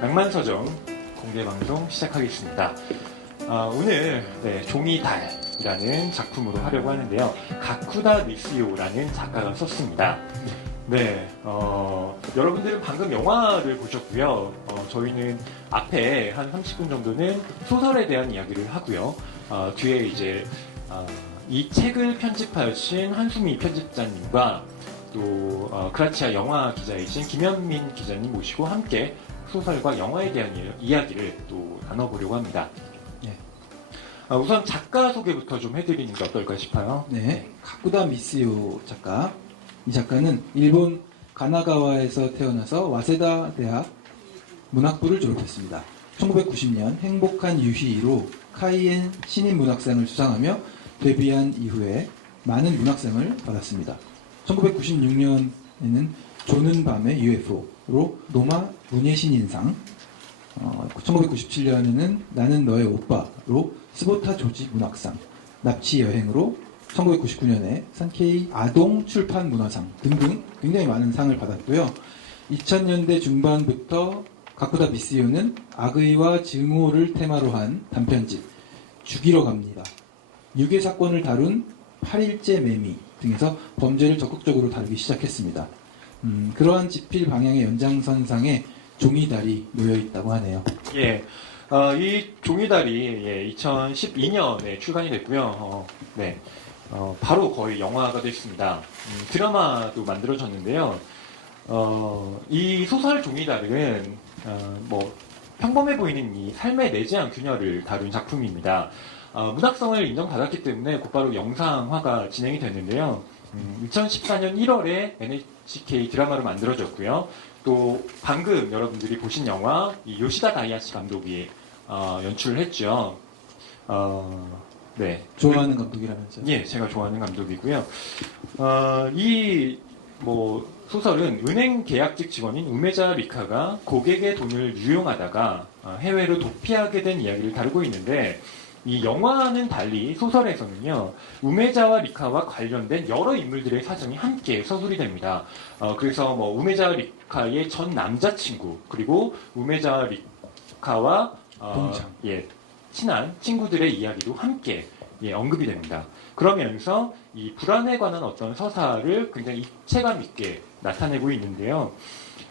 낭만서점 공개방송 시작하겠습니다. 오늘 종이달이라는 작품으로 하려고 하는데요. 가쿠다 미스요라는 작가가 썼습니다. 네, 여러분들은 방금 영화를 보셨고요. 저희는 앞에 한 30분 정도는 소설에 대한 이야기를 하고요. 뒤에 이제 이 책을 편집하신 한수미 편집자님과 또 그라치아 영화 기자이신 김현민 기자님 모시고 함께 소설과 영화에 대한 이야기를 또 나눠보려고 합니다. 네. 우선 작가 소개부터 좀 해드리는 게 어떨까 싶어요. 네, 가쿠다 미스요 작가. 이 작가는 일본 가나가와에서 태어나서 와세다 대학 문학부를 졸업했습니다. 1990년 행복한 유희로 카이엔 신인 문학상을 수상하며 데뷔한 이후에 많은 문학상을 받았습니다. 1996년에는 조는 밤의 UFO로 노마 문예신인상, 1997년에는 나는 너의 오빠로 스보타 조지 문학상, 납치 여행으로 1999년에 산케이 아동 출판 문화상 등등 굉장히 많은 상을 받았고요. 2000년대 중반부터 가쿠다 미스요는 악의와 증오를 테마로 한 단편집 죽이러 갑니다, 유괴 사건을 다룬 8일째 매미 등에서 범죄를 적극적으로 다루기 시작했습니다. 그러한 집필 방향의 연장선상에 종이달이 놓여있다고 하네요. 예, 이 종이달이 2012년에 출간이 됐고요. 네, 바로 거의 영화가 됐습니다. 드라마도 만들어졌는데요. 이 소설 종이달은 평범해 보이는 이 삶의 내재한 균열을 다룬 작품입니다. 문학성을 인정받았기 때문에 곧바로 영상화가 진행이 됐는데요. 2014년 1월에 NHK 드라마로 만들어졌고요. 또 방금 여러분들이 보신 영화 이 요시다 다이아시 감독이 연출을 했죠. 네. 좋아하는 감독이라면서요? 예, 제가 좋아하는 감독이고요. 소설은 은행 계약직 직원인 우메자 리카가 고객의 돈을 유용하다가 해외로 도피하게 된 이야기를 다루고 있는데, 이 영화는 달리 소설에서는요, 우메자와 리카와 관련된 여러 인물들의 사정이 함께 서술이 됩니다. 그래서 우메자 리카의 전 남자친구, 그리고 우메자 리카와 친한 친구들의 이야기도 함께 언급이 됩니다. 그러면서 이 불안에 관한 어떤 서사를 굉장히 입체감 있게 나타내고 있는데요.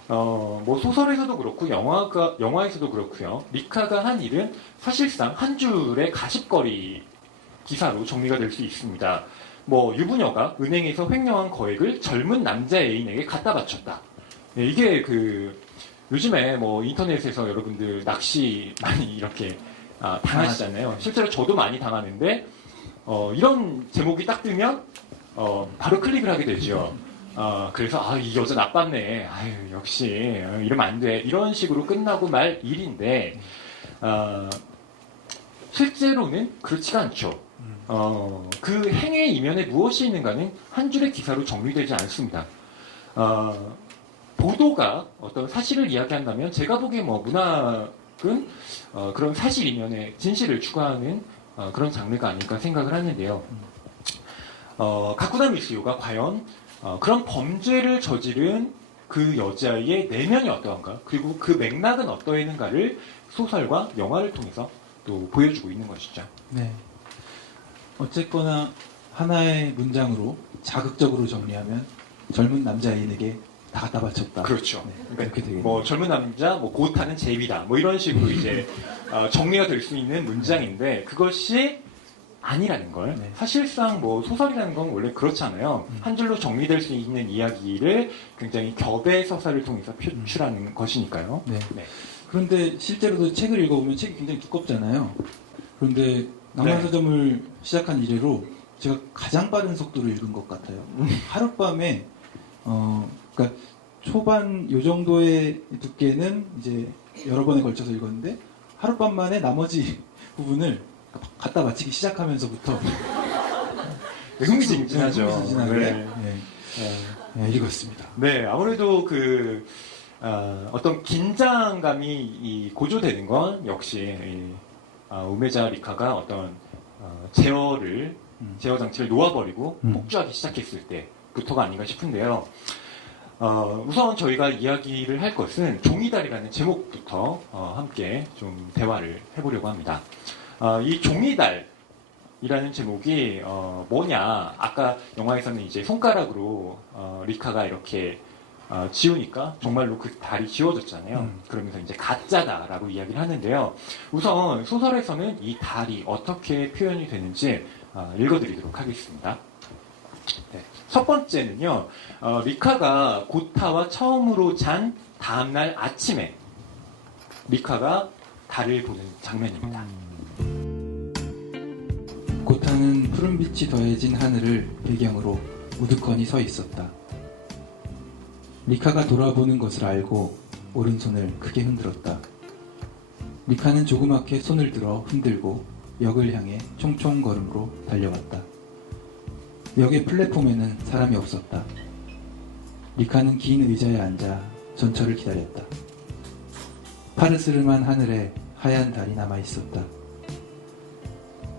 소설에서도 그렇고 영화에서도 그렇고요. 리카가 한 일은 사실상 한 줄의 가십거리 기사로 정리가 될 수 있습니다. 유부녀가 은행에서 횡령한 거액을 젊은 남자 애인에게 갖다 바쳤다. 네, 이게 요즘에 인터넷에서 여러분들 낚시 많이 이렇게 당하시잖아요. 실제로 저도 많이 당하는데 이런 제목이 딱 뜨면 바로 클릭을 하게 되죠. 그래서 이 여자 나빴네. 아유, 역시 이러면 안 돼. 이런 식으로 끝나고 말 일인데 실제로는 그렇지가 않죠. 그 행의 이면에 무엇이 있는가는 한 줄의 기사로 정리되지 않습니다. 보도가 어떤 사실을 이야기한다면 제가 보기에 문학은 그런 사실 이면의 진실을 추구하는 그런 장르가 아닐까 생각을 하는데요. 가쿠다 미스요가 과연 그런 범죄를 저지른 그 여자의 내면이 어떠한가, 그리고 그 맥락은 어떠했는가를 소설과 영화를 통해서 또 보여주고 있는 것이죠. 네. 어쨌거나 하나의 문장으로 자극적으로 정리하면 젊은 남자애인에게 다 갖다 바쳤다. 그렇죠. 네, 그렇게 되겠네요. 젊은 남자, 고타는 제비다. 이런 식으로 이제 정리가 될 수 있는 문장인데 그것이 아니라는 걸. 네. 사실상 소설이라는 건 원래 그렇잖아요. 한 줄로 정리될 수 있는 이야기를 굉장히 겹의 서사를 통해서 표출하는 것이니까요. 네. 네. 그런데 실제로도 책을 읽어보면 책이 굉장히 두껍잖아요. 그런데 낭만서점을 시작한 이래로 제가 가장 빠른 속도로 읽은 것 같아요. 하룻밤에 그러니까 초반 요 정도의 두께는 이제 여러 번에 걸쳐서 읽었는데 하룻밤 만에 나머지 부분을 갖다 마치기 시작하면서부터 흥미진진하죠. 흥미진진하게 읽었습니다. 네, 아무래도 어떤 긴장감이 고조되는 건 역시 우메자 리카가 어떤 제어 장치를 놓아버리고 폭주하기 시작했을 때부터가 아닌가 싶은데요. 우선 저희가 이야기를 할 것은 종이달이라는 제목부터 함께 좀 대화를 해보려고 합니다. 이 종이달이라는 제목이 뭐냐? 아까 영화에서는 이제 손가락으로 리카가 이렇게 지우니까 정말로 그 달이 지워졌잖아요. 그러면서 이제 가짜다라고 이야기를 하는데요. 우선 소설에서는 이 달이 어떻게 표현이 되는지 읽어드리도록 하겠습니다. 네. 첫 번째는요, 리카가 고타와 처음으로 잔 다음날 아침에 리카가 달을 보는 장면입니다. 고타는 푸른빛이 더해진 하늘을 배경으로 우두커니 서 있었다. 리카가 돌아보는 것을 알고 오른손을 크게 흔들었다. 리카는 조그맣게 손을 들어 흔들고 역을 향해 총총걸음으로 달려갔다. 역의 플랫폼에는 사람이 없었다. 리카는 긴 의자에 앉아 전철을 기다렸다. 파르스름한 하늘에 하얀 달이 남아있었다.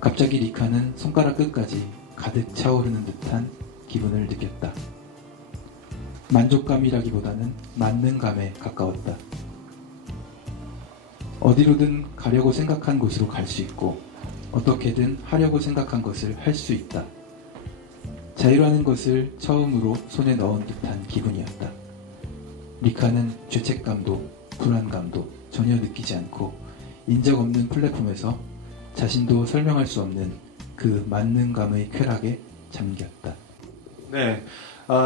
갑자기 리카는 손가락 끝까지 가득 차오르는 듯한 기분을 느꼈다. 만족감이라기보다는 만능감에 가까웠다. 어디로든 가려고 생각한 곳으로 갈 수 있고 어떻게든 하려고 생각한 것을 할 수 있다. 자유라는 것을 처음으로 손에 넣은 듯한 기분이었다. 리카는 죄책감도 불안감도 전혀 느끼지 않고 인적 없는 플랫폼에서 자신도 설명할 수 없는 그 만능감의 쾌락에 잠겼다. 네,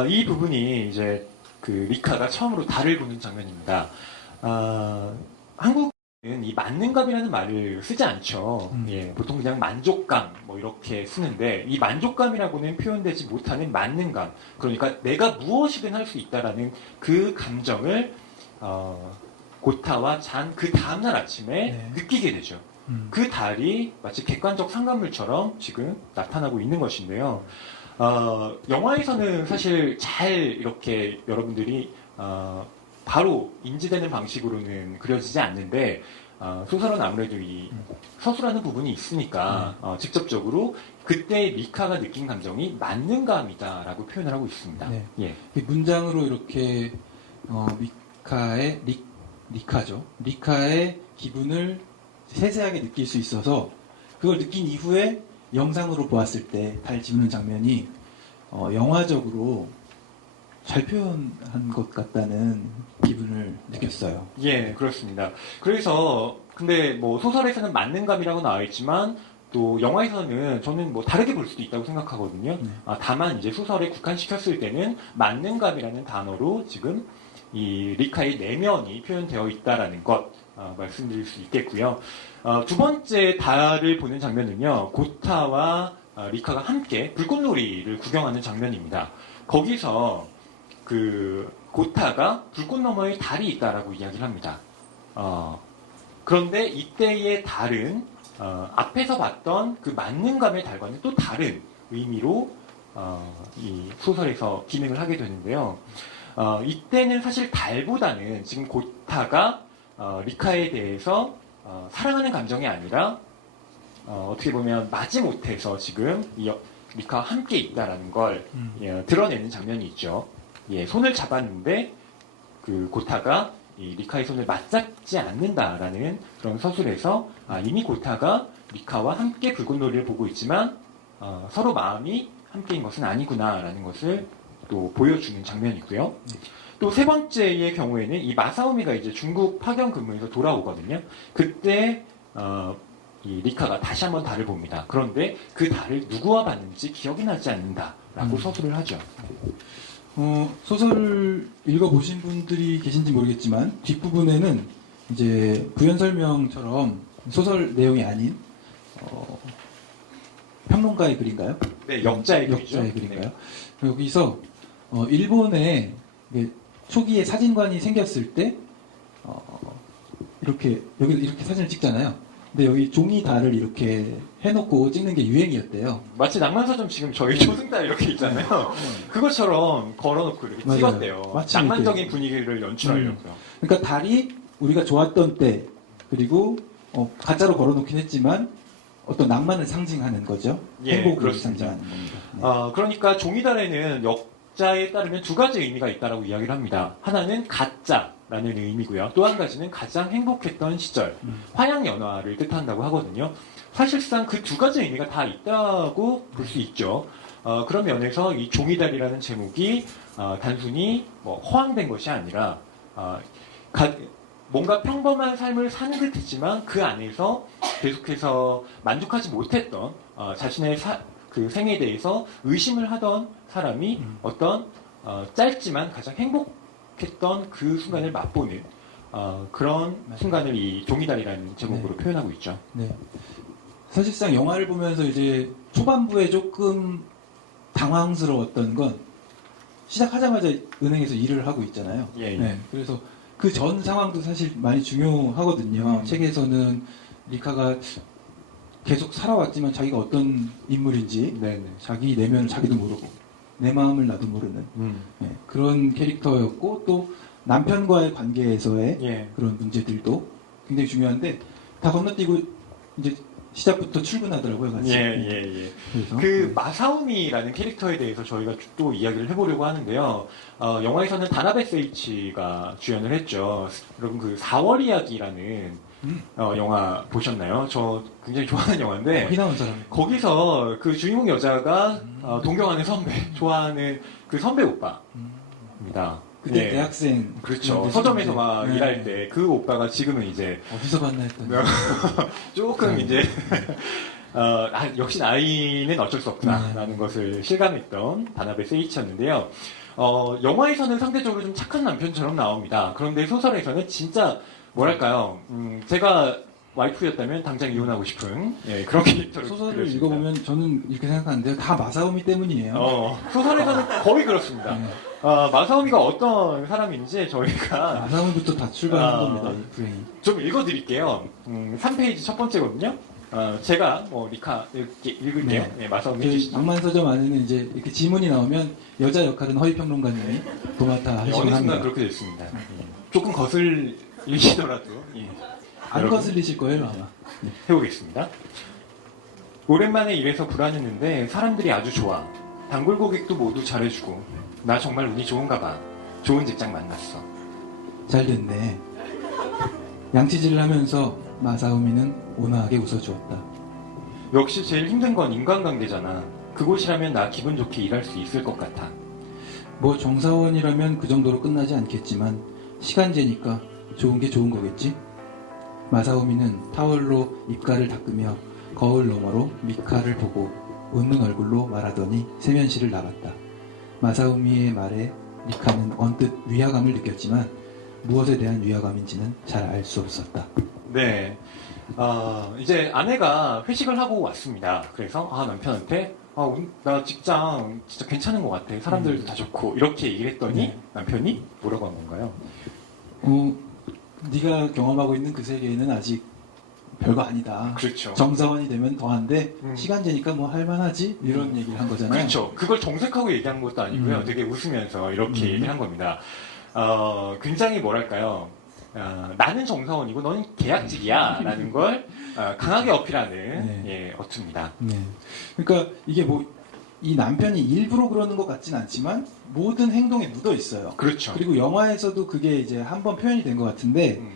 이 부분이 이제 그 리카가 처음으로 달을 보는 장면입니다. 한국은 이 만능감이라는 말을 쓰지 않죠. 예, 보통 그냥 만족감 뭐 이렇게 쓰는데 이 만족감이라고는 표현되지 못하는 만능감, 그러니까 내가 무엇이든 할 수 있다라는 그 감정을 고타와 잔 그 다음날 아침에 네. 느끼게 되죠. 그 달이 마치 객관적 상간물처럼 지금 나타나고 있는 것인데요. 영화에서는 사실 잘 이렇게 여러분들이 바로 인지되는 방식으로는 그려지지 않는데 소설은 아무래도 이 서술하는 부분이 있으니까 직접적으로 그때 리카가 느낀 감정이 만능감이다라고 표현을 하고 있습니다. 네. 예. 문장으로 이렇게 리카죠. 리카의 기분을 세세하게 느낄 수 있어서 그걸 느낀 이후에 영상으로 보았을 때 달 지우는 장면이 영화적으로 잘 표현한 것 같다는 기분을 느꼈어요. 예, 그렇습니다. 그래서 근데 뭐 소설에서는 만능감이라고 나와 있지만 또 영화에서는 저는 뭐 다르게 볼 수도 있다고 생각하거든요. 네. 다만 이제 소설에 국한시켰을 때는 만능감이라는 단어로 지금 이 리카의 내면이 표현되어 있다라는 것 말씀드릴 수 있겠고요. 두 번째 달을 보는 장면은요, 고타와 리카가 함께 불꽃놀이를 구경하는 장면입니다. 거기서 그 고타가 불꽃 너머에 달이 있다라고 이야기를 합니다. 그런데 이때의 달은 앞에서 봤던 그 만능감의 달과는 또 다른 의미로 이 소설에서 기능을 하게 되는데요. 이때는 사실 달보다는 지금 고타가 리카에 대해서 사랑하는 감정이 아니라 어떻게 보면 마지못해서 지금 이 리카와 함께 있다라는 걸 드러내는 장면이 있죠. 예, 손을 잡았는데 그 고타가 이 리카의 손을 맞잡지 않는다라는 그런 서술에서 이미 고타가 리카와 함께 불꽃놀이를 보고 있지만 서로 마음이 함께인 것은 아니구나라는 것을 또 보여주는 장면이고요. 또 세 번째의 경우에는 이 마사오미가 이제 중국 파견 근무에서 돌아오거든요. 그때 이 리카가 다시 한번 달을 봅니다. 그런데 그 달을 누구와 봤는지 기억이 나지 않는다라고 서술을 하죠. 소설을 읽어보신 분들이 계신지 모르겠지만 뒷부분에는 이제 부연 설명처럼 소설 내용이 아닌 평론가의 글인가요? 네, 역자의 글이죠. 역자의 글인가요? 여기서 일본에 초기에 사진관이 생겼을 때 이렇게 여기 이렇게 사진을 찍잖아요. 근데 여기 종이 달을 이렇게 해놓고 찍는 게 유행이었대요. 마치 낭만서점 지금 저희 초승달 이렇게 있잖아요. 그것처럼 걸어놓고 이렇게 맞아요. 찍었대요. 마침 낭만적인 이렇게. 분위기를 연출하려고요. 그러니까 달이 우리가 좋았던 때 그리고 가짜로 걸어놓긴 했지만 어떤 낭만을 상징하는 거죠. 예, 행복을 그렇습니다. 상징하는 겁니다. 네. 그러니까 종이달에는 학자에 따르면 두 가지 의미가 있다라고 이야기를 합니다. 하나는 가짜라는 의미고요. 또 한 가지는 가장 행복했던 시절, 화양 연화를 뜻한다고 하거든요. 사실상 그 두 가지 의미가 다 있다고 볼 수 있죠. 그런 면에서 이 종이달이라는 제목이 단순히 뭐 허황된 것이 아니라 뭔가 평범한 삶을 사는 듯했지만 그 안에서 계속해서 만족하지 못했던 자신의 그 생에 대해서 의심을 하던 사람이 어떤 짧지만 가장 행복했던 그 순간을 맛보는 그런 순간을 이 종이달이라는 제목으로 표현하고 있죠. 네. 사실상 영화를 보면서 이제 초반부에 조금 당황스러웠던 건 시작하자마자 은행에서 일을 하고 있잖아요. 예, 예. 네. 그래서 그 전 상황도 사실 많이 중요하거든요. 책에서는 리카가 계속 살아왔지만 자기가 어떤 인물인지 네네. 자기 내면을 자기도 모르고 내 마음을 나도 모르는 네, 그런 캐릭터였고 또 남편과의 관계에서의 예. 그런 문제들도 굉장히 중요한데 다 건너뛰고 이제 시작부터 출근하더라고요, 같이. 예. 그래서 그 마사오미라는 캐릭터에 대해서 저희가 또 이야기를 해보려고 하는데요. 영화에서는 다나베 세이치가 주연을 했죠. 여러분 그 4월 이야기라는 영화 보셨나요? 저 굉장히 좋아하는 영화인데 거기 나온 사람. 거기서 그 주인공 여자가 동경하는 선배, 좋아하는 그 선배 오빠입니다. 그때 예. 대학생. 그렇죠. 그런데 서점에서 이제, 막 네. 일할 때 그 오빠가 지금은 이제 어디서 봤나 했더니. 조금 이제 역시 나이는 어쩔 수 없다라는 것을 실감했던 다나베 세이치였는데요. 영화에서는 상대적으로 좀 착한 남편처럼 나옵니다. 그런데 소설에서는 진짜 뭐랄까요? 제가 와이프였다면 당장 이혼하고 싶은 그런 캐릭터를 소설을 그렸습니다. 읽어보면 저는 이렇게 생각하는데요. 다 마사오미 때문이에요. 소설에서는 거의 그렇습니다. 네. 마사오미가 어떤 사람인지 저희가 마사오미부터 다 출발한 겁니다, 이 불행이. 좀 읽어드릴게요. 3페이지 첫 번째거든요. 제가 리카 이렇게 읽을게요. 네. 네, 마사오미 저희 해주시죠. 낭만서점 안에는 이제 이렇게 지문이 나오면 여자 역할은 허위평론가님이 도맡아 어느 하시곤 순간 합니다. 그렇게 됐습니다. 조금 거슬리시더라도 안 여러분, 거슬리실 거예요, 아마. 해보겠습니다. 오랜만에 일해서 불안했는데 사람들이 아주 좋아. 단골 고객도 모두 잘해주고 나 정말 운이 좋은가 봐. 좋은 직장 만났어. 잘 됐네. 양치질을 하면서 마사오미는 온화하게 웃어주었다. 역시 제일 힘든 건 인간관계잖아. 그곳이라면 나 기분 좋게 일할 수 있을 것 같아. 뭐 정사원이라면 그 정도로 끝나지 않겠지만 시간제니까 좋은 게 좋은 거겠지? 마사오미는 타월로 입가를 닦으며 거울 너머로 미카를 보고 웃는 얼굴로 말하더니 세면실을 나갔다. 마사오미의 말에 미카는 언뜻 위화감을 느꼈지만 무엇에 대한 위화감인지는 잘 알 수 없었다. 네. 이제 아내가 회식을 하고 왔습니다. 그래서 남편한테 나 직장 진짜 괜찮은 것 같아. 사람들도 다 좋고 이렇게 얘기를 했더니 네. 남편이 뭐라고 한 건가요? 네가 경험하고 있는 그 세계에는 아직 별거 아니다. 그렇죠. 정사원이 되면 더한데 음. 시간제니까 뭐 할만하지 이런 얘기를 한 거잖아요. 그렇죠. 그걸 정색하고 얘기한 것도 아니고요. 음. 되게 웃으면서 이렇게 얘기를 한 겁니다. 굉장히 뭐랄까요. 나는 정사원이고 너는 계약직이야 라는 걸 강하게 어필하는 어투입니다. 네. 그러니까 이게 뭐 이 남편이 일부러 그러는 것 같진 않지만 모든 행동에 묻어 있어요. 그렇죠. 그리고 영화에서도 그게 이제 한번 표현이 된 것 같은데 음.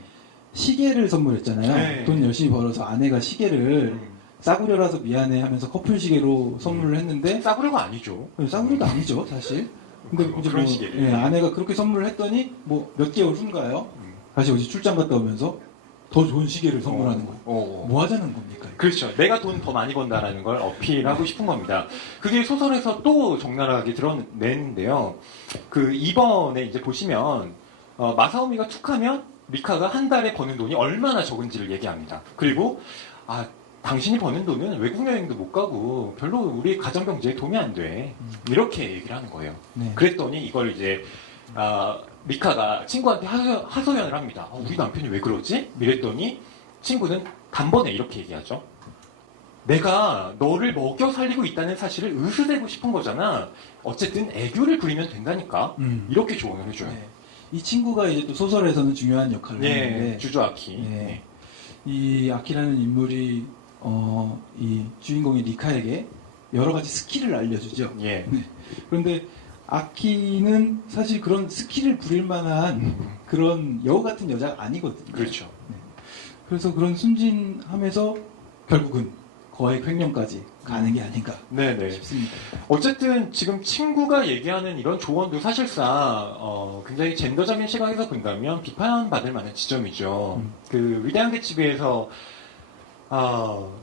시계를 선물했잖아요. 네. 돈 열심히 벌어서 아내가 시계를 음. 싸구려라서 미안해 하면서 커플 시계로 선물을 했는데 싸구려가 아니죠. 싸구려도 아니죠, 사실. 근데 이제 그런 뭐, 시계를. 아내가 그렇게 선물을 했더니 뭐 몇 개월 후인가요? 음. 다시 어디 출장 갔다 오면서 더 좋은 시계를 선물하는 거예요. 뭐 하자는 겁니까? 그렇죠. 내가 돈 더 많이 번다라는 걸 어필하고 싶은 겁니다. 그게 소설에서 또 적나라하게 드러내는데요. 그 이번에 이제 보시면 마사오미가 툭하면 미카가 한 달에 버는 돈이 얼마나 적은지를 얘기합니다. 그리고 당신이 버는 돈은 외국 여행도 못 가고 별로 우리 가정 경제에 도움이 안 돼. 이렇게 얘기를 하는 거예요. 네. 그랬더니 이걸 이제 미카가 친구한테 하소연을 합니다. 우리 남편이 왜 그러지? 이랬더니 친구는 단번에 이렇게 얘기하죠. 내가 너를 먹여 살리고 있다는 사실을 으스대고 싶은 거잖아. 어쨌든 애교를 부리면 된다니까. 이렇게 조언을 해줘요. 네. 이 친구가 이제 또 소설에서는 중요한 역할을 하는데 주조아키. 네. 이 아키라는 인물이 이 주인공인 리카에게 여러 가지 스킬을 알려주죠. 예. 그런데 아키는 사실 그런 스킬을 부릴 만한 그런 여우 같은 여자가 아니거든요. 그렇죠. 그래서 그런 순진함에서 결국은 거액 횡령까지 가는 게 아닌가 네네. 싶습니다. 어쨌든 지금 친구가 얘기하는 이런 조언도 사실상 굉장히 젠더적인 시각에서 본다면 비판받을 만한 지점이죠. 그 위대한 개츠비에서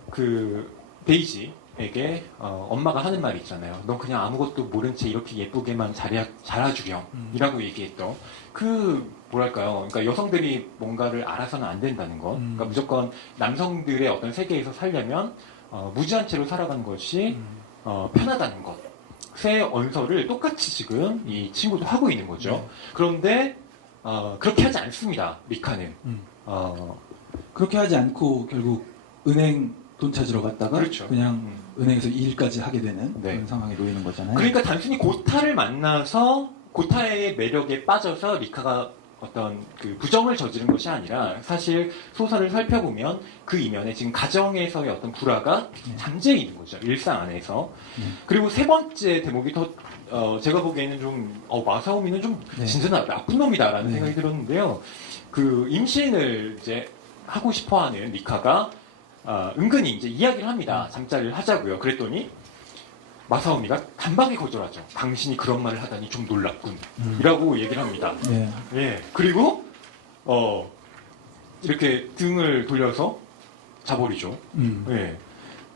그 데이지에게 엄마가 하는 말이 있잖아요. 넌 그냥 아무것도 모른 채 이렇게 예쁘게만 자라주렴이라고 얘기했던 그 뭐랄까요? 그러니까 여성들이 뭔가를 알아서는 안 된다는 것. 그러니까 무조건 남성들의 어떤 세계에서 살려면 무지한 채로 살아가는 것이 편하다는 것의 언서를 똑같이 지금 이 친구도 하고 있는 거죠. 네. 그런데 그렇게 하지 않습니다. 리카는. 그렇게 하지 않고 결국 은행 돈 찾으러 갔다가 그렇죠. 냥 은행에서 일까지 하게 되는 네. 그런 상황에 놓이는 거잖아요. 그러니까 단순히 고타를 만나서 고타의 매력에 빠져서 리카가 어떤 그 부정을 저지른 것이 아니라 사실 소설을 살펴보면 그 이면에 지금 가정에서의 어떤 불화가 잠재해 있는 거죠. 일상 안에서. 그리고 세 번째 대목이 더 제가 보기에는 좀 마사오미는 좀 네. 진짜 나쁜 놈이다라는 네. 생각이 들었는데요. 그 임신을 이제 하고 싶어하는 리카가 은근히 이제 이야기를 합니다. 잠자리를 하자고요. 그랬더니 마사오미가 단박에 거절하죠. 당신이 그런 말을 하다니 좀 놀랍군. 이라고 얘기를 합니다. 네. 예. 그리고, 이렇게 등을 돌려서 자버리죠. 예.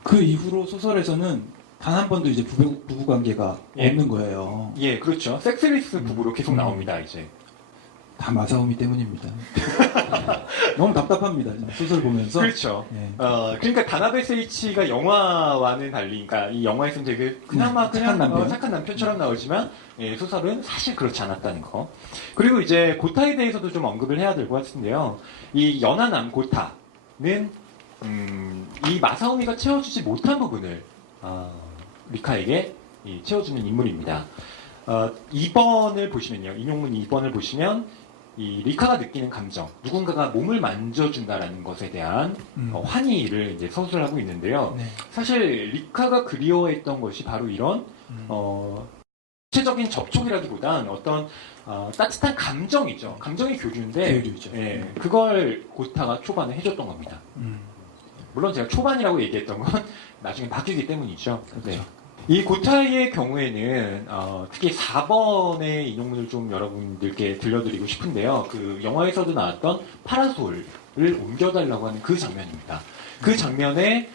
그 이후로 소설에서는 단 한 번도 이제 부부 관계가 예. 없는 거예요. 예, 그렇죠. 섹스리스 부부로 계속 나옵니다, 이제. 다 마사오미 때문입니다. 너무 답답합니다. 소설 보면서. 그렇죠. 예. 그러니까 다나베 세이치가 영화와는 달리, 그러니까 이 영화에서는 되게 그나마 착한 남편. 착한 남편처럼 나오지만, 예, 소설은 사실 그렇지 않았다는 거. 그리고 이제 고타에 대해서도 좀 언급을 해야 될 것 같은데요. 이 연하남 고타는, 이 마사오미가 채워주지 못한 부분을, 리카에게 채워주는 인물입니다. 2번을 보시면요. 인용문 2번을 보시면, 이 리카가 느끼는 감정, 누군가가 몸을 만져준다라는 것에 대한 환희를 이제 서술을 하고 있는데요. 네. 사실 리카가 그리워했던 것이 바로 이런 구체적인 접촉이라기보단 어떤 따뜻한 감정이죠. 감정의 교류인데, 교류죠. 예, 그걸 고타가 초반에 해줬던 겁니다. 물론 제가 초반이라고 얘기했던 건 나중에 바뀌기 때문이죠. 그렇죠. 네. 이 고타의 경우에는 특히 4번의 인용문을 좀 여러분들께 들려드리고 싶은데요. 그 영화에서도 나왔던 파라솔을 옮겨달라고 하는 그 장면입니다. 그 장면에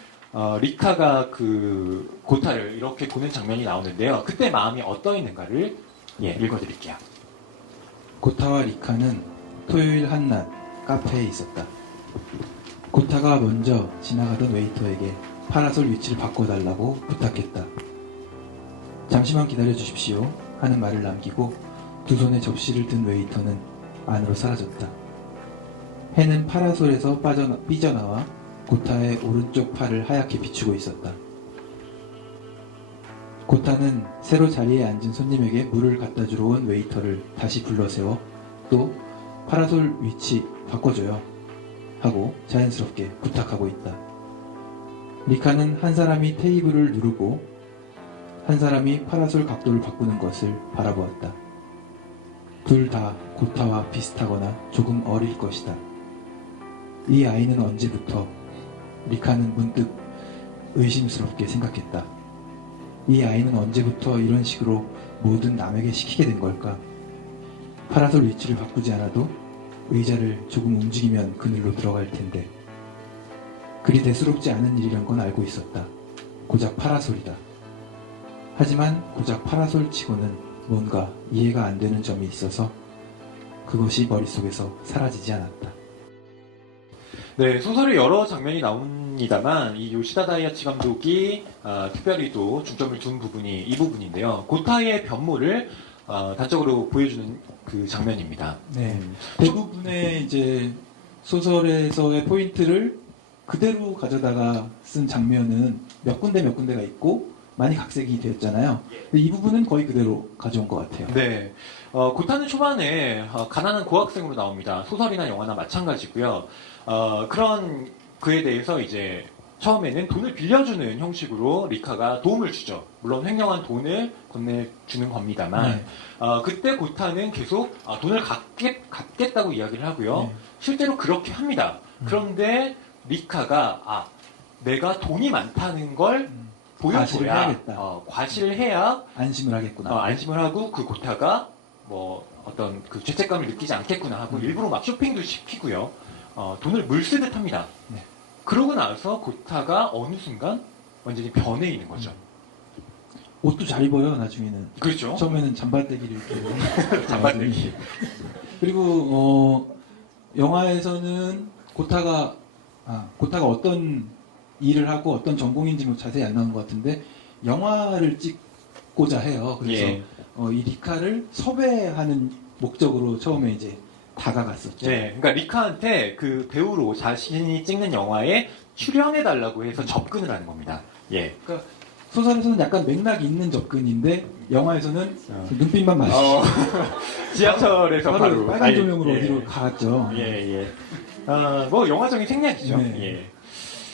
리카가 그 고타를 이렇게 보는 장면이 나오는데요. 그때 마음이 어떠했는가를 읽어드릴게요. 고타와 리카는 토요일 한낮 카페에 있었다. 고타가 먼저 지나가던 웨이터에게 파라솔 위치를 바꿔달라고 부탁했다. 잠시만 기다려 주십시오 하는 말을 남기고 두 손에 접시를 든 웨이터는 안으로 사라졌다. 해는 파라솔에서 삐져나와 고타의 오른쪽 팔을 하얗게 비추고 있었다. 고타는 새로 자리에 앉은 손님에게 물을 갖다 주러 온 웨이터를 다시 불러세워 또 파라솔 위치 바꿔줘요 하고 자연스럽게 부탁하고 있다. 리카는 한 사람이 테이블을 누르고 한 사람이 파라솔 각도를 바꾸는 것을 바라보았다. 둘 다 고타와 비슷하거나 조금 어릴 것이다. 이 아이는 언제부터? 리카는 문득 의심스럽게 생각했다. 이 아이는 언제부터 이런 식으로 뭐든 남에게 시키게 된 걸까? 파라솔 위치를 바꾸지 않아도 의자를 조금 움직이면 그늘로 들어갈 텐데. 그리 대수롭지 않은 일이란 건 알고 있었다. 고작 파라솔이다. 하지만 고작 파라솔 치고는 뭔가 이해가 안 되는 점이 있어서 그것이 머릿속에서 사라지지 않았다. 네, 소설에 여러 장면이 나옵니다만 이 요시다 다이아치 감독이 특별히 또 중점을 둔 부분이 이 부분인데요. 고타의 변모를 단적으로 보여주는 그 장면입니다. 네, 대부분의 이제 소설에서의 포인트를 그대로 가져다가 쓴 장면은 몇 군데가 있고 많이 각색이 되었잖아요. 근데 이 부분은 거의 그대로 가져온 것 같아요. 네. 고타는 초반에 가난한 고학생으로 나옵니다. 소설이나 영화나 마찬가지고요. 그런 그에 대해서 이제 처음에는 돈을 빌려주는 형식으로 리카가 도움을 주죠. 물론 횡령한 돈을 건네주는 겁니다만 네. 그때 고타는 계속 돈을 갚겠다고 이야기를 하고요. 네. 실제로 그렇게 합니다. 그런데 리카가 내가 돈이 많다는 걸 과시를 보여줘야 해야겠다. 과시를 해야 안심을 하겠구나. 안심을 하고 그 고타가 뭐 어떤 그 죄책감을 느끼지 않겠구나 하고 일부러 막 쇼핑도 시키고요. 돈을 물쓰듯 합니다. 네. 그러고 나서 고타가 어느 순간 완전히 변해 있는 거죠. 옷도 잘 입어요, 나중에는. 그렇죠. 처음에는 잠바떼기를 이렇게. 잠바떼기. 그리고, 영화에서는 고타가 어떤 일을 하고 어떤 전공인지 뭐 자세히 안 나온 것 같은데, 영화를 찍고자 해요. 그래서, 예. 이 리카를 섭외하는 목적으로 처음에 이제 다가갔었죠. 네, 그러니까 리카한테 그 배우로 자신이 찍는 영화에 출연해달라고 해서 접근을 하는 겁니다. 예. 그러니까 소설에서는 약간 맥락이 있는 접근인데 영화에서는 눈빛만 마주치고 지하철에서 바로 빨간 조명으로 예. 어디로 갔죠. 예. 뭐 영화적인 생략이죠. 네.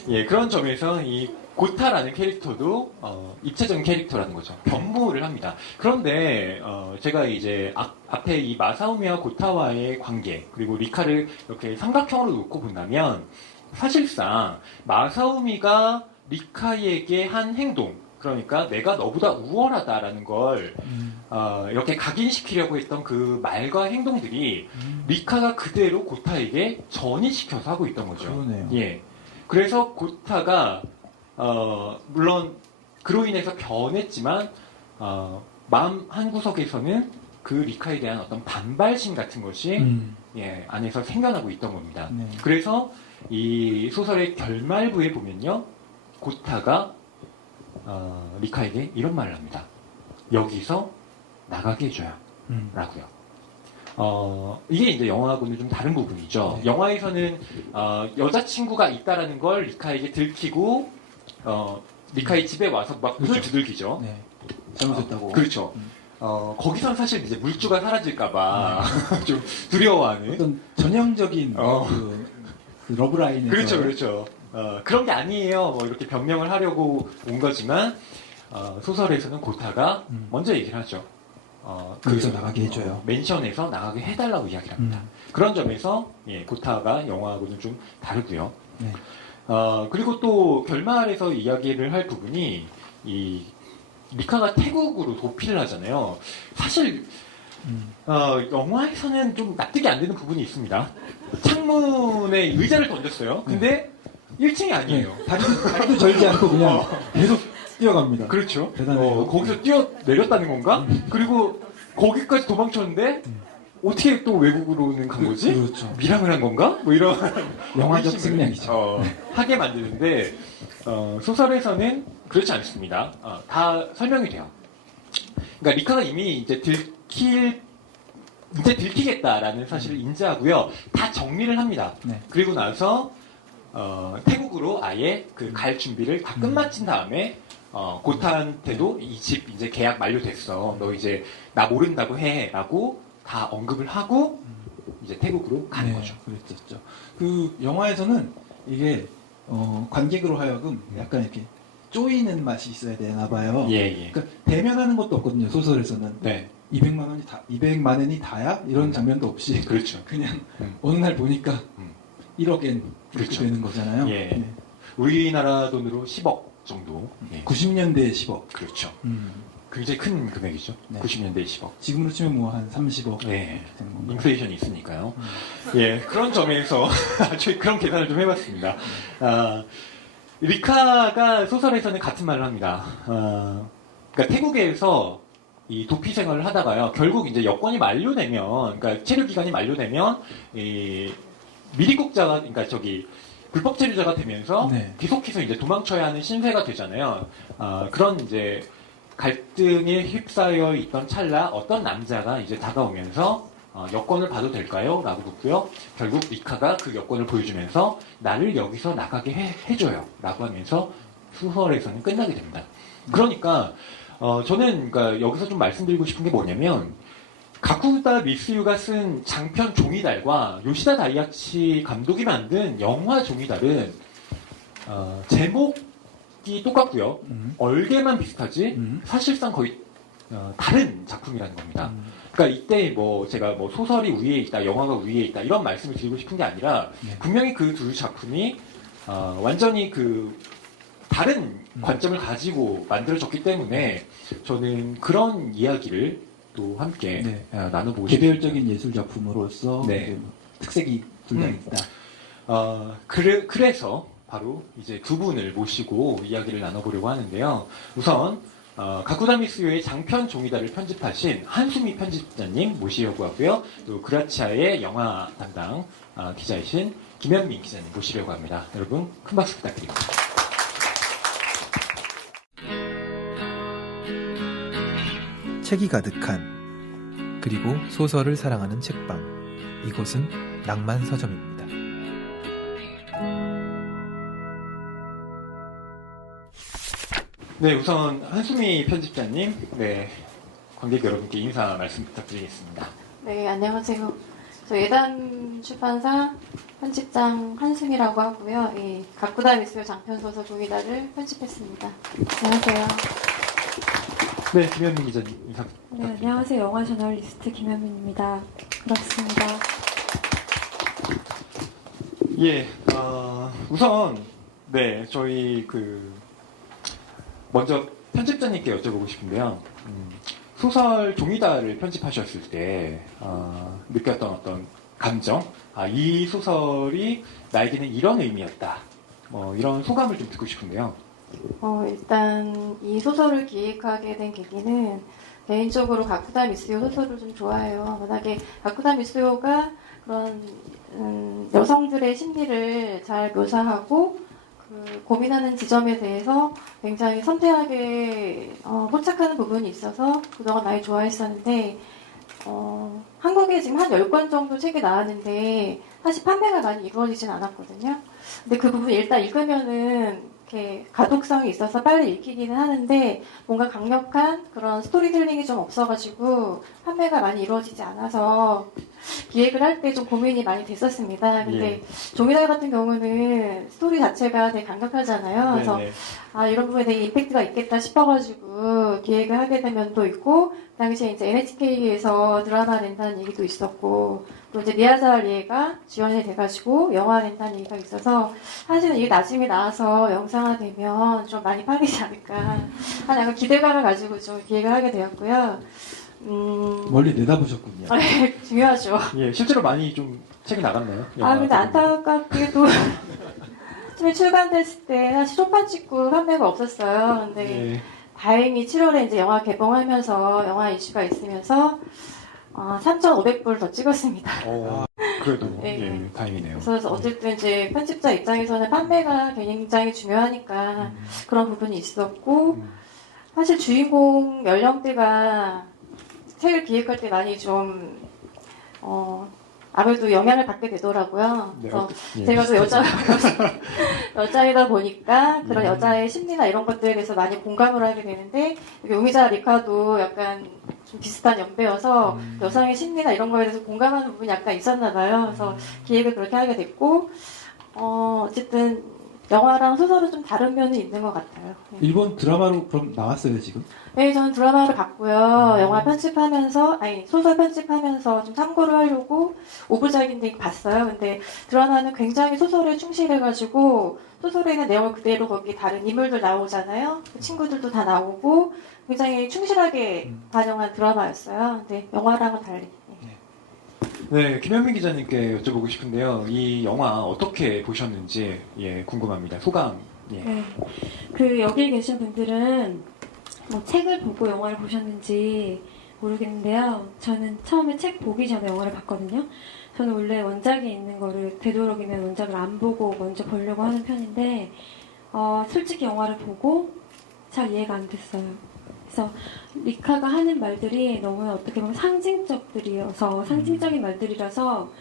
예. 그런 점에서 이 고타라는 캐릭터도 입체적인 캐릭터라는 거죠. 변모를 합니다. 그런데 제가 이제 앞에 이 마사오미와 고타와의 관계 그리고 리카를 이렇게 삼각형으로 놓고 본다면 사실상 마사오미가 리카에게 한 행동 그러니까 내가 너보다 우월하다라는 걸 이렇게 각인시키려고 했던 그 말과 행동들이 리카가 그대로 고타에게 전이시켜서 하고 있던 거죠. 그러네요. 예. 그래서 고타가 물론 그로 인해서 변했지만 마음 한구석에서는 그 리카에 대한 어떤 반발심 같은 것이 예, 안에서 생겨나고 있던 겁니다. 네. 그래서 이 소설의 결말부에 보면요, 고타가 리카에게 이런 말을 합니다. 여기서 나가게 해줘요. 라고요. 이게 이제 영화하고는 좀 다른 부분이죠. 네. 영화에서는 여자친구가 있다라는 걸 리카에게 들키고 리카의 집에 와서 막 문을 그렇죠. 두들기죠. 네. 잘못했다고. 그렇죠. 거기선 사실 이제 물주가 사라질까봐 좀 두려워하는. 어떤 전형적인 그 러브라인에서 그렇죠. 그런 게 아니에요. 뭐 이렇게 변명을 하려고 온 거지만 소설에서는 고타가 먼저 얘기를 하죠. 거기서 나가게 해줘요. 맨션에서 나가게 해달라고 이야기를 합니다. 그런 점에서 예, 고타가 영화하고는 좀 다르고요. 네. 그리고 또 결말에서 이야기를 할 부분이 이 리카가 태국으로 도피를 하잖아요. 사실 영화에서는 좀 납득이 안 되는 부분이 있습니다. 창문에 의자를 던졌어요. 근데 1층이 아니에요. 네. 다리도 절지 않고 그냥 계속 뛰어갑니다. 그렇죠. 대단해요. 거기서 뛰어 내렸다는 건가? 그리고 거기까지 도망쳤는데 어떻게 또 외국으로는 간 거지? 그렇죠. 밀항을 한 건가? 뭐 이런 영화적 의심을, 생략이죠. 하게 만드는데 소설에서는 그렇지 않습니다. 다 설명이 돼요. 그러니까 리카가 이미 이제 들키겠다라는 사실을 인지하고요. 다 정리를 합니다. 네. 그리고 나서 태국으로 아예 그 갈 준비를 다 끝마친 다음에 고타한테도 이 집 이제 계약 만료됐어. 너 이제 나 모른다고 해라고 다 언급을 하고 이제 태국으로 가는 거죠. 그랬었죠. 그 영화에서는 이게 관객으로 하여금 약간 이렇게 쪼이는 맛이 있어야 되나 봐요. 예. 그러니까 대면하는 것도 없거든요. 소설에서는 네, 200만 원이 다야 이런 장면도 없이 그렇죠. 그냥 음. 어느 날 보니까 1억엔 이렇게 그렇죠. 되는 거잖아요. 예. 네. 우리나라 돈으로 10억 정도. 예. 90년대에 10억. 그렇죠. 굉장히 큰 금액이죠. 네. 90년대 10억. 지금으로 치면 뭐 한 30억 예. 되는 건가요? 인플레이션이 있으니까요. 예, 그런 점에서 아주 그런 계산을 좀 해봤습니다. 리카가 소설에서는 같은 말을 합니다. 그러니까 태국에서 이 도피 생활을 하다가요, 결국 이제 여권이 만료되면, 그러니까 체류 기간이 만료되면, 이 미리국자가, 그러니까 불법 체류자가 되면서 네. 계속해서 이제 도망쳐야 하는 신세가 되잖아요. 그런 이제 갈등에 휩싸여 있던 찰나 어떤 남자가 이제 다가오면서 여권을 봐도 될까요? 라고 묻고요. 결국 리카가 그 여권을 보여주면서 나를 여기서 나가게 해줘요. 라고 하면서 소설에서는 끝나게 됩니다. 그러니까 저는 그러니까 여기서 좀 말씀드리고 싶은 게 뭐냐면 가쿠다 미스유가 쓴 장편 종이달과 요시다 다이아치 감독이 만든 영화 종이달은 제목이 똑같고요. 얼개만 비슷하지 사실상 거의 다른 작품이라는 겁니다. 그러니까 이때 뭐 제가 뭐 소설이 위에 있다, 영화가 위에 있다 이런 말씀을 드리고 싶은 게 아니라 분명히 그 두 작품이 완전히 그 다른 관점을 가지고 만들어졌기 때문에 저는 그런 이야기를 또 함께 네. 나눠보고 싶습니다. 개별적인 예술 작품으로서 네. 이제 뭐 특색이 둘 다 있다. 그래서 바로 이제 두 분을 모시고 이야기를 나눠보려고 하는데요. 우선 가쿠다미스요의 장편 종이다를 편집하신 한수미 편집자님 모시려고 하고요. 또 그라치아의 영화 담당 기자이신 김현민 기자님 모시려고 합니다. 여러분 큰 박수 부탁드립니다. 책이 가득한 그리고 소설을 사랑하는 책방 이곳은 낭만 서점입니다. 네, 우선 한수미 편집자님, 네, 관객 여러분께 인사 말씀 부탁드리겠습니다. 네, 안녕하세요. 저 예단 출판사 편집장 한승이라고 하고요. 이 가쿠다 미스요 장편소설 종이다를 편집했습니다. 안녕하세요. 네, 김현민 기자님 인사 네, 부탁드립니다. 안녕하세요. 영화 저널리스트 김현민입니다. 그렇습니다. 예, 우선 네, 저희 먼저 편집자님께 여쭤보고 싶은데요. 소설 종이다를 편집하셨을 때 느꼈던 어떤 감정, 이 소설이 나에게는 이런 의미였다. 뭐 이런 소감을 좀 듣고 싶은데요. 일단 이 소설을 기획하게 된 계기는 개인적으로 가쿠다 미스요 소설을 좀 좋아해요. 워낙에 가쿠다 미스요가 그런 여성들의 심리를 잘 묘사하고 그 고민하는 지점에 대해서 굉장히 섬세하게 포착하는 부분이 있어서 그동안 많이 좋아했었는데 한국에 지금 한 10권 정도 책이 나왔는데 사실 판매가 많이 이루어지진 않았거든요. 근데 그 부분 일단 읽으면은 이렇게 가독성이 있어서 빨리 읽히기는 하는데 뭔가 강력한 그런 스토리텔링이 좀 없어가지고 판매가 많이 이루어지지 않아서 기획을 할 때 좀 고민이 많이 됐었습니다. 근데 종이달 같은 경우는 스토리 자체가 되게 강력하잖아요. 그래서 이런 부분에 되게 임팩트가 있겠다 싶어가지고 기획을 하게 된 면도 있고 그 당시에 이제 NHK에서 드라마 낸다는 얘기도 있었고 또 이제 미야자리에가 지원이 돼가지고 영화 낸다는 얘기가 있어서 사실은 이게 나중에 나와서 영상화되면 좀 많이 팔리지 않을까 약간 기대감을 가지고 좀 기획을 하게 되었고요. 멀리 내다보셨군요. 중요하죠. 예, 실제로 많이 좀 책이 나갔나요? 근데 안타깝게도 처음에 출간됐을 때 사실 초판 찍고 판매가 없었어요. 근데 예. 다행히 7월에 이제 영화 개봉하면서 영화 이슈가 있으면서 3,500불 더 찍었습니다. 그래도 네. 예, 다행이네요. 그래서 어쨌든 이제 편집자 입장에서는 판매가 굉장히 중요하니까 그런 부분이 있었고 사실 주인공 연령대가 책을 기획할 때 많이 좀 아무래도 영향을 받게 되더라고요. 네, 그래서 예. 제가 또 여자이다 보니까 그런 여자의 심리나 이런 것들에 대해서 많이 공감을 하게 되는데 용의자 리카도 약간 좀 비슷한 연배여서 여성의 심리나 이런 거에 대해서 공감하는 부분이 약간 있었나 봐요. 그래서 기획을 그렇게 하게 됐고 어쨌든 영화랑 소설은 좀 다른 면이 있는 것 같아요. 네. 일본 드라마로 그럼 나왔어요 지금? 네, 저는 드라마를 봤고요. 영화 편집하면서, 소설 편집하면서 좀 참고를 하려고 오브작인데 봤어요. 근데 드라마는 굉장히 소설에 충실해가지고, 소설에 있는 내용을 그대로 거기 다른 인물들 나오잖아요. 그 친구들도 다 나오고, 굉장히 충실하게 반영한 드라마였어요. 근데 영화랑은 달리. 네, 김현민 기자님께 여쭤보고 싶은데요. 이 영화 어떻게 보셨는지 궁금합니다. 소감. 예. 네. 그 여기 계신 분들은 뭐 책을 보고 영화를 보셨는지 모르겠는데요. 저는 처음에 책 보기 전에 영화를 봤거든요. 저는 원래 원작에 있는 거를 되도록이면 원작을 안 보고 먼저 보려고 하는 편인데 솔직히 영화를 보고 잘 이해가 안 됐어요. 그래서 리카가 하는 말들이 너무 어떻게 보면 상징적인 말들이라서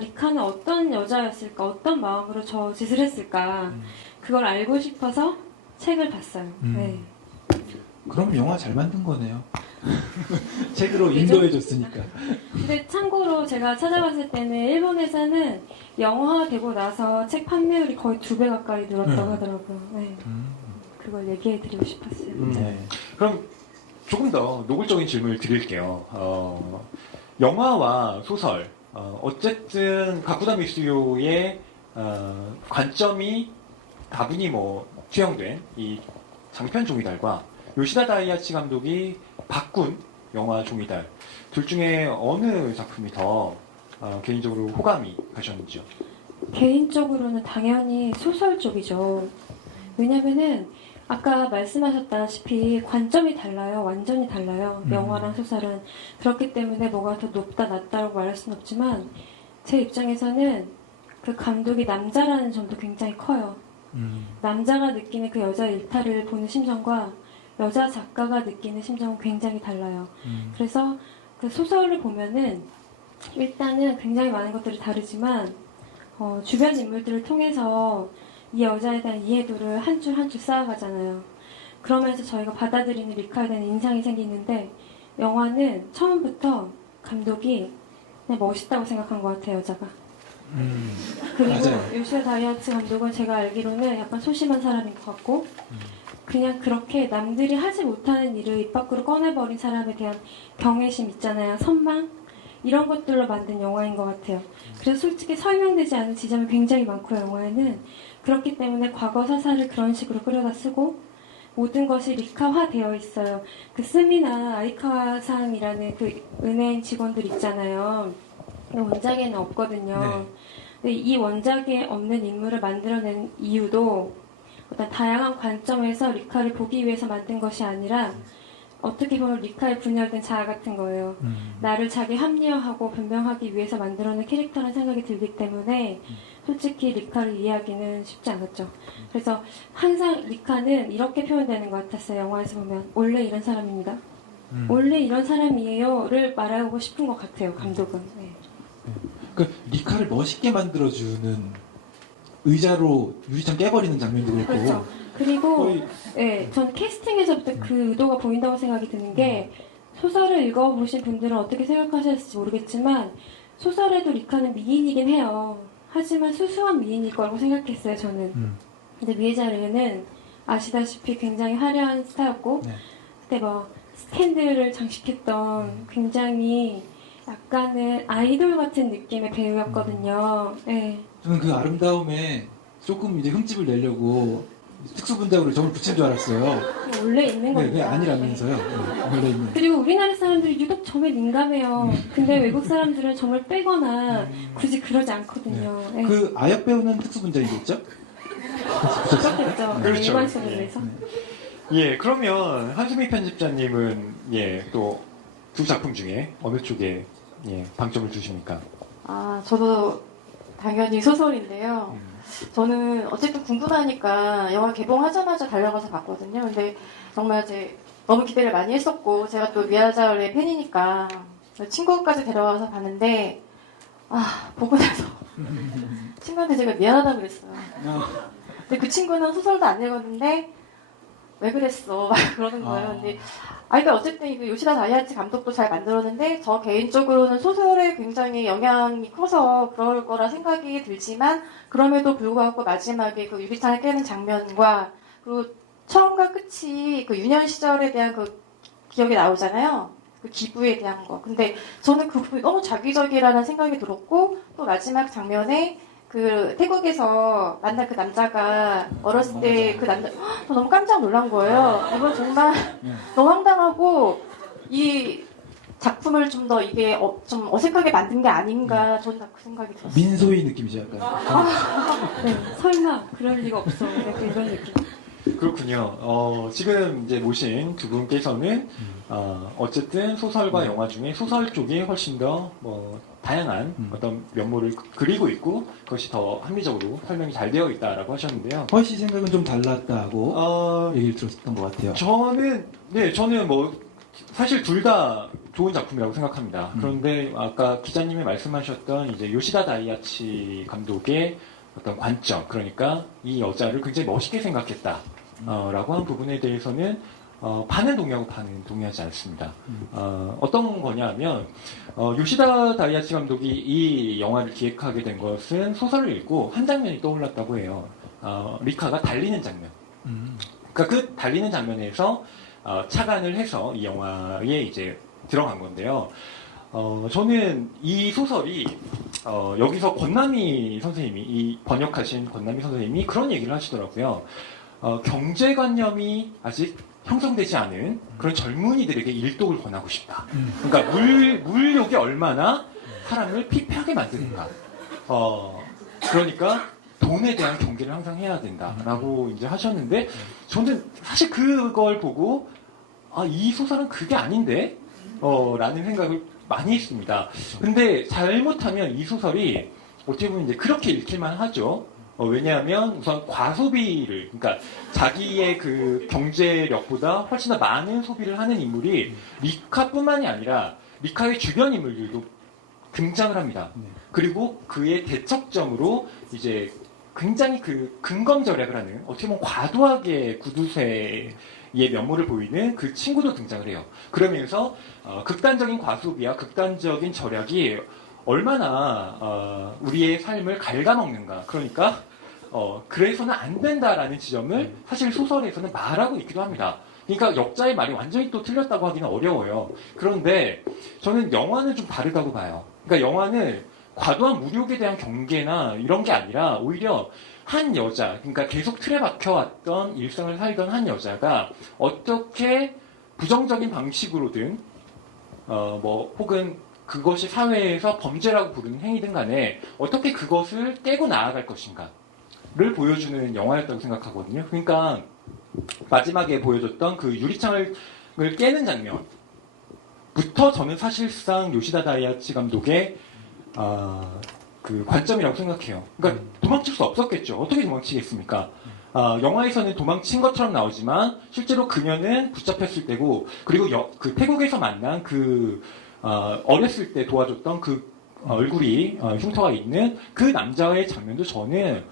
리카는 어떤 여자였을까, 어떤 마음으로 저 짓을 했을까 그걸 알고 싶어서 책을 봤어요. 네. 그럼 영화 잘 만든 거네요. 책으로 인도해줬으니까. 근데 참고로 실제로 제가 찾아봤을 때는 일본에서는 영화되고 나서 책 판매율이 거의 2배 가까이 늘었다고 하더라고요. 네. 그걸 얘기해드리고 싶었어요. 네. 그럼 조금 더 노골적인 질문을 드릴게요. 영화와 소설, 어쨌든 가쿠다 미쓰요의 관점이 다분히 뭐 투영된 이 장편 종이달과 요시다 다이아치 감독이 바꾼 영화 종이달 둘 중에 어느 작품이 더 개인적으로 호감이 가셨는지요? 개인적으로는 당연히 소설 쪽이죠. 왜냐면은 아까 말씀하셨다시피 관점이 달라요. 완전히 달라요. 영화랑 소설은. 그렇기 때문에 뭐가 더 높다 낮다라고 말할 수는 없지만 제 입장에서는 그 감독이 남자라는 점도 굉장히 커요. 남자가 느끼는 그 여자 일탈을 보는 심정과 여자 작가가 느끼는 심정은 굉장히 달라요. 그래서 그 소설을 보면은 일단은 굉장히 많은 것들이 다르지만 주변 인물들을 통해서 이 여자에 대한 이해도를 한 줄 한 줄 쌓아가잖아요. 그러면서 저희가 받아들이는 리카에 대한 인상이 생기는데 영화는 처음부터 감독이 그냥 멋있다고 생각한 것 같아요, 여자가. 그리고 맞아요. 요시다 다이아치 감독은 제가 알기로는 약간 소심한 사람인 것 같고 그냥 그렇게 남들이 하지 못하는 일을 입 밖으로 꺼내버린 사람에 대한 경외심 있잖아요. 선망? 이런 것들로 만든 영화인 것 같아요. 그래서 솔직히 설명되지 않은 지점이 굉장히 많고요, 영화에는. 그렇기 때문에 과거 서사를 그런 식으로 끌어다 쓰고 모든 것이 리카화 되어 있어요. 그 스미나 아이카와상이라는 그 은행 직원들 있잖아요. 원작에는 없거든요. 네. 근데 이 원작에 없는 인물을 만들어낸 이유도 어떤 다양한 관점에서 리카를 보기 위해서 만든 것이 아니라 어떻게 보면 리카의 분열된 자아 같은 거예요. 나를 자기 합리화하고 변명하기 위해서 만들어낸 캐릭터라는 생각이 들기 때문에 솔직히 리카를 이해하기는 쉽지 않았죠. 그래서 항상 리카는 이렇게 표현되는 것 같았어요. 영화에서 보면 원래 이런 사람입니다. 원래 이런 사람이에요를 말하고 싶은 것 같아요. 감독은. 네. 그 리카를 멋있게 만들어주는 의자로 유리창 깨버리는 장면도 그렇고. 그렇죠. 그리고 거의- 네, 전 캐스팅에서부터 그 의도가 보인다고 생각이 드는 게 소설을 읽어보신 분들은 어떻게 생각하실지 모르겠지만 소설에도 리카는 미인이긴 해요. 하지만 수수한 미인일 거라고 생각했어요, 저는. 근데 미에자르는 아시다시피 굉장히 화려한 스타였고 네. 그때 뭐 스탠드를 장식했던 굉장히 약간은 아이돌 같은 느낌의 배우였거든요. 네. 저는 그 아름다움에 조금 이제 흠집을 내려고 특수분장으로 점을 붙인 줄 알았어요. 원래 있는 네, 겁니다. 그게 아니라면서요. 네, 원래 있는. 그리고 우리나라 사람들이 유독 점에 민감해요. 근데 외국 사람들은 점을 빼거나 굳이 그러지 않거든요. 네. 그 아역 배우는 특수분장이겠죠? 그렇겠죠. 그렇죠. 일반적으로 해서. 예, 그러면 한수미 편집자님은 예, 또 두 작품 중에 어느 쪽에 예, 방점을 두십니까? 저도 당연히 소설인데요. 저는 어쨌든 궁금하니까 영화 개봉하자마자 달려가서 봤거든요. 근데 정말 너무 기대를 많이 했었고, 제가 또 미야자의 팬이니까 친구까지 데려와서 봤는데, 보고 나서 친구한테 제가 미안하다고 그랬어요. 근데 그 친구는 소설도 안 읽었는데, 왜 그랬어? 막 그러는 거예요. 근데, 그러니까 어쨌든 이거 요시다 다이아치 감독도 잘 만들었는데, 저 개인적으로는 소설에 굉장히 영향이 커서 그럴 거라 생각이 들지만, 그럼에도 불구하고 마지막에 그 유리창을 깨는 장면과, 그리고 처음과 끝이 그 유년 시절에 대한 그 기억이 나오잖아요. 그 기부에 대한 거. 근데 저는 그 부분이 너무 자기적이라는 생각이 들었고, 또 마지막 장면에 그 태국에서 만난 그 남자가 어렸을 때 그 남자, 저 너무 깜짝 놀란 거예요. 이건 정말 너무 황당하고 이 작품을 좀 더 이게 좀 어색하게 만든 게 아닌가 저는 그 생각이 들었어요. 민소희 느낌이죠, 약간. 네, 설마 그럴 리가 없어. 약간 이런 느낌. 그렇군요. 지금 이제 모신 두 분께서는 어쨌든 소설과 영화 중에 소설 쪽이 훨씬 더 다양한 어떤 면모를 그리고 있고 그것이 더 합리적으로 설명이 잘 되어 있다라고 하셨는데요. 허씨 생각은 좀 달랐다고 얘기를 들었던 것 같아요. 저는 사실 둘 다 좋은 작품이라고 생각합니다. 그런데 아까 기자님이 말씀하셨던 이제 요시다 다이아치 감독의 어떤 관점, 그러니까 이 여자를 굉장히 멋있게 생각했다. 라고 한 부분에 대해서는 반은 동의하고 반은 동의하지 않습니다. 어떤 거냐면 요시다 다이아치 감독이 이 영화를 기획하게 된 것은 소설을 읽고 한 장면이 떠올랐다고 해요. 리카가 달리는 장면. 그러니까 그 달리는 장면에서 착안을 해서 이 영화에 이제 들어간 건데요. 저는 이 소설이 여기서 권남희 선생님이 이 번역하신 권남희 선생님이 그런 얘기를 하시더라고요. 경제관념이 아직 형성되지 않은 그런 젊은이들에게 일독을 권하고 싶다. 그러니까 물욕이 얼마나 사람을 피폐하게 만드는가. 그러니까 돈에 대한 경계를 항상 해야 된다라고 이제 하셨는데 저는 사실 그걸 보고 이 소설은 그게 아닌데 라는 생각을 많이 했습니다. 근데 잘못하면 이 소설이 어떻게 보면 이제 그렇게 읽힐만 하죠. 왜냐하면 우선 과소비를, 그러니까 자기의 그 경제력보다 훨씬 더 많은 소비를 하는 인물이 리카뿐만이 아니라 리카의 주변 인물들도 등장을 합니다. 그리고 그의 대척점으로 이제 굉장히 그 근검절약을 하는, 어떻게 보면 과도하게 구두쇠의 면모를 보이는 그 친구도 등장을 해요. 그러면서 극단적인 과소비와 극단적인 절약이 얼마나 우리의 삶을 갉아먹는가. 그러니까 그래서는 안 된다라는 지점을 사실 소설에서는 말하고 있기도 합니다. 그러니까 역자의 말이 완전히 또 틀렸다고 하기는 어려워요. 그런데 저는 영화는 좀 다르다고 봐요. 그러니까 영화는 과도한 무력에 대한 경계나 이런 게 아니라 오히려 한 여자, 그러니까 계속 틀에 박혀왔던 일상을 살던 한 여자가 어떻게 부정적인 방식으로든 혹은 그것이 사회에서 범죄라고 부르는 행위든 간에 어떻게 그것을 깨고 나아갈 것인가를 보여주는 영화였다고 생각하거든요. 그러니까 마지막에 보여줬던 그 유리창을 깨는 장면부터 저는 사실상 요시다 다이아치 감독의 그 관점이라고 생각해요. 그러니까 도망칠 수 없었겠죠. 어떻게 도망치겠습니까? 영화에서는 도망친 것처럼 나오지만 실제로 그녀는 붙잡혔을 때고, 그리고 그 태국에서 만난 그 어렸을 때 도와줬던 그 얼굴이 흉터가 있는 그 남자의 장면도 저는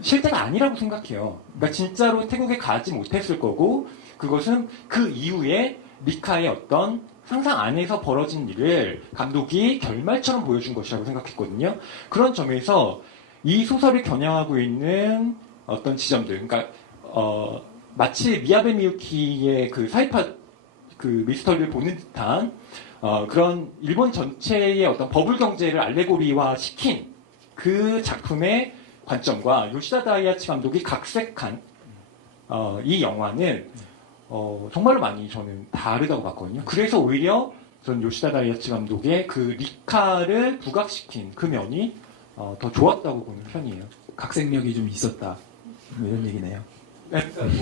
실제가 아니라고 생각해요. 그러니까 진짜로 태국에 가지 못했을 거고, 그것은 그 이후에 리카의 어떤 상상 안에서 벌어진 일을 감독이 결말처럼 보여준 것이라고 생각했거든요. 그런 점에서 이 소설을 겨냥하고 있는 어떤 지점들, 그러니까 마치 미야베 미유키의 그 사이파 그 미스터리를 보는 듯한 그런 일본 전체의 어떤 버블 경제를 알레고리화 시킨 그 작품의 관점과 요시다 다이아치 감독이 각색한 이 영화는 정말로 많이 저는 다르다고 봤거든요. 그래서 오히려 전 요시다 다이아치 감독의 그 리카를 부각시킨 그 면이 더 좋았다고 보는 편이에요. 각색력이 좀 있었다. 뭐 이런 얘기네요.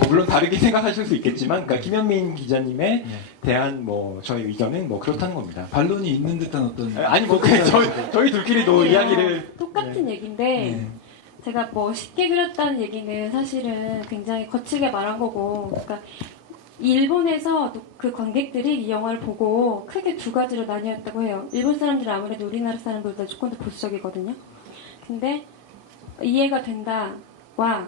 물론 다르게 생각하실 수 있겠지만, 그러니까 김현민 기자님에 대한 저의 의견은 그렇다는 겁니다. 반론이 있는 듯한 어떤 아니 저희 둘끼리도 이야기를 똑같은 얘기인데 제가 쉽게 그렸다는 얘기는 사실은 굉장히 거칠게 말한 거고, 그러니까 일본에서 그 관객들이 이 영화를 보고 크게 두 가지로 나뉘었다고 해요. 일본 사람들은 아무래도 우리나라 사람들보다 조금 더 보수적이거든요. 근데 이해가 된다와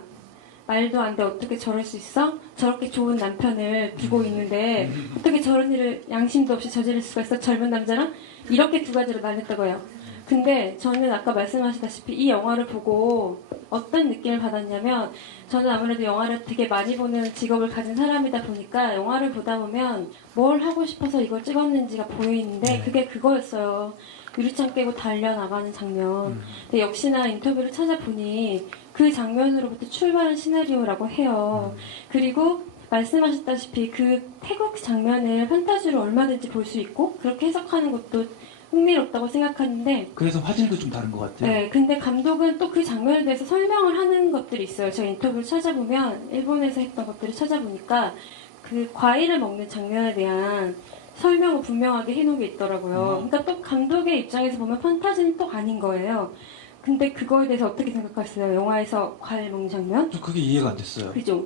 말도 안 돼, 어떻게 저럴 수 있어? 저렇게 좋은 남편을 두고 있는데 어떻게 저런 일을 양심도 없이 저지를 수가 있어? 젊은 남자랑? 이렇게 두 가지로 나눴다고 해요. 근데 저는 아까 말씀하셨다시피 이 영화를 보고 어떤 느낌을 받았냐면, 저는 아무래도 영화를 되게 많이 보는 직업을 가진 사람이다 보니까 영화를 보다 보면 뭘 하고 싶어서 이걸 찍었는지가 보이는데 그게 그거였어요. 유리창 깨고 달려나가는 장면. 근데 역시나 인터뷰를 찾아보니 그 장면으로부터 출발한 시나리오라고 해요. 그리고 말씀하셨다시피 그 태국 장면을 판타지로 얼마든지 볼 수 있고 그렇게 해석하는 것도 흥미롭다고 생각하는데, 그래서 화질도 좀 다른 것 같아요. 네, 근데 감독은 또 그 장면에 대해서 설명을 하는 것들이 있어요. 제가 인터뷰를 찾아보면, 일본에서 했던 것들을 찾아보니까 그 과일을 먹는 장면에 대한 설명을 분명하게 해놓은 게 있더라고요. 그러니까 또 감독의 입장에서 보면 판타지는 또 아닌 거예요. 근데 그거에 대해서 어떻게 생각하세요? 영화에서 과일 먹는 장면? 저 그게 이해가 안 됐어요. 그죠?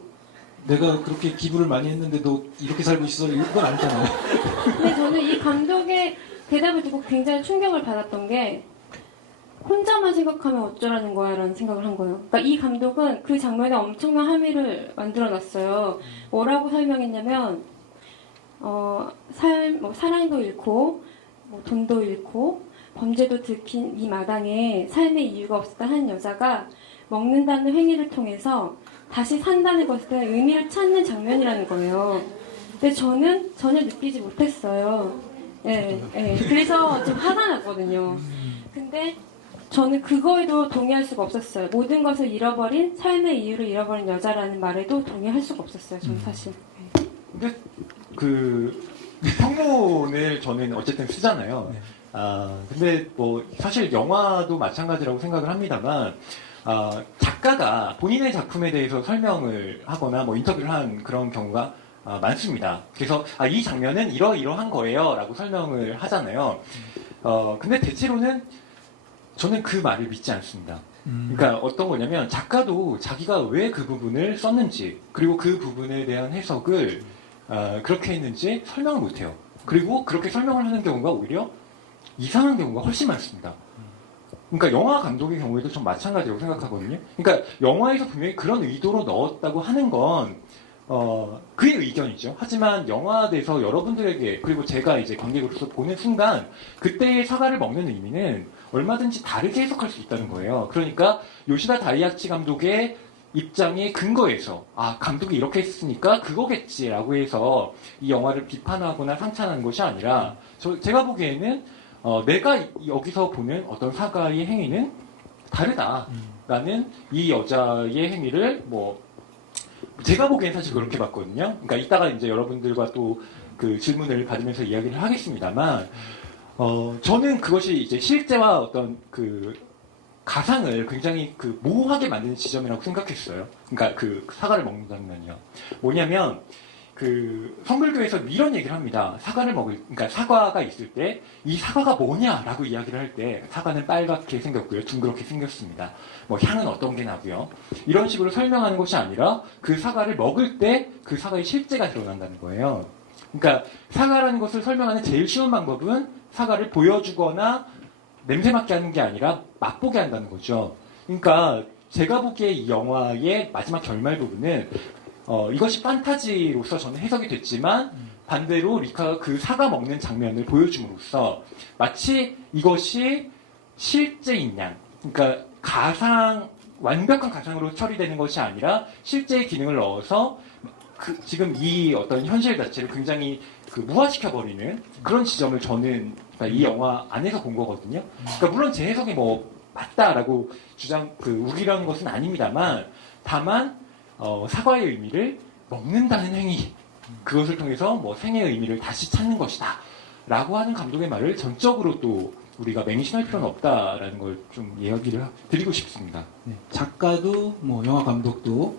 내가 그렇게 기부를 많이 했는데도 이렇게 살고 있어? 이건 아니잖아요. 근데 저는 이 감독의 대답을 듣고 굉장히 충격을 받았던 게, 혼자만 생각하면 어쩌라는 거야 라는 생각을 한 거예요. 그러니까 이 감독은 그 장면에 엄청난 함의를 만들어놨어요. 뭐라고 설명했냐면 사랑도 잃고 돈도 잃고 범죄도 들킨 이 마당에 삶의 이유가 없었던 한 여자가 먹는다는 행위를 통해서 다시 산다는 것에 대한 의미를 찾는 장면이라는 거예요. 근데 저는 전혀 느끼지 못했어요. 예, 예. 그래서 좀 화가 났거든요. 근데 저는 그거에도 동의할 수가 없었어요. 모든 것을 잃어버린, 삶의 이유를 잃어버린 여자라는 말에도 동의할 수가 없었어요. 저는 사실. 근데 그 평론을 저는 어쨌든 쓰잖아요. 근데 뭐 사실 영화도 마찬가지라고 생각을 합니다만 작가가 본인의 작품에 대해서 설명을 하거나 뭐 인터뷰를 한 그런 경우가 많습니다. 그래서 이 장면은 이러한 거예요 라고 설명을 하잖아요. 근데 대체로는 저는 그 말을 믿지 않습니다. 그러니까 어떤 거냐면 작가도 자기가 왜 그 부분을 썼는지 그리고 그 부분에 대한 해석을 그렇게 했는지 설명을 못해요. 그리고 그렇게 설명을 하는 경우가 오히려 이상한 경우가 훨씬 많습니다. 그러니까 영화 감독의 경우에도 좀 마찬가지라고 생각하거든요. 그러니까 영화에서 분명히 그런 의도로 넣었다고 하는 건 그의 의견이죠. 하지만 영화에서 여러분들에게 그리고 제가 이제 관객으로서 보는 순간 그때의 사과를 먹는 의미는 얼마든지 다르게 해석할 수 있다는 거예요. 그러니까 요시다 다이아치 감독의 입장에 근거해서 감독이 이렇게 했으니까 그거겠지라고 해서 이 영화를 비판하거나 상찬하는 것이 아니라 제가 보기에는 내가 여기서 보는 어떤 사과의 행위는 다르다라는 이 여자의 행위를 제가 보기엔 사실 그렇게 봤거든요. 그러니까 이따가 이제 여러분들과 또 그 질문을 받으면서 이야기를 하겠습니다만, 저는 그것이 이제 실제와 어떤 그 가상을 굉장히 그 모호하게 만드는 지점이라고 생각했어요. 그러니까 그 사과를 먹는 장면이요. 뭐냐면 그 성불교에서 이런 얘기를 합니다. 그러니까 사과가 있을 때 이 사과가 뭐냐라고 이야기를 할 때 사과는 빨갛게 생겼고요, 둥그렇게 생겼습니다. 향은 어떤 게 나고요. 이런 식으로 설명하는 것이 아니라 그 사과를 먹을 때 그 사과의 실제가 드러난다는 거예요. 그러니까 사과라는 것을 설명하는 제일 쉬운 방법은 사과를 보여주거나 냄새 맡게 하는 게 아니라 맛보게 한다는 거죠. 그러니까 제가 보기에 이 영화의 마지막 결말 부분은 이것이 판타지로서 저는 해석이 됐지만 반대로 리카가 그 사과 먹는 장면을 보여줌으로써 마치 이것이 실제인 양, 그러니까 완벽한 가상으로 처리되는 것이 아니라 실제의 기능을 넣어서 지금 이 어떤 현실 자체를 굉장히 무화시켜버리는 그런 지점을 저는 이 영화 안에서 본 거거든요. 그러니까 물론 제 해석이 맞다라고 우기려는 것은 아닙니다만 다만 사과의 의미를 먹는다는 행위, 그것을 통해서 생의 의미를 다시 찾는 것이다 라고 하는 감독의 말을 전적으로 또 우리가 맹신할 필요는 없다라는 걸 좀 이야기를 드리고 싶습니다. 네, 작가도 영화 감독도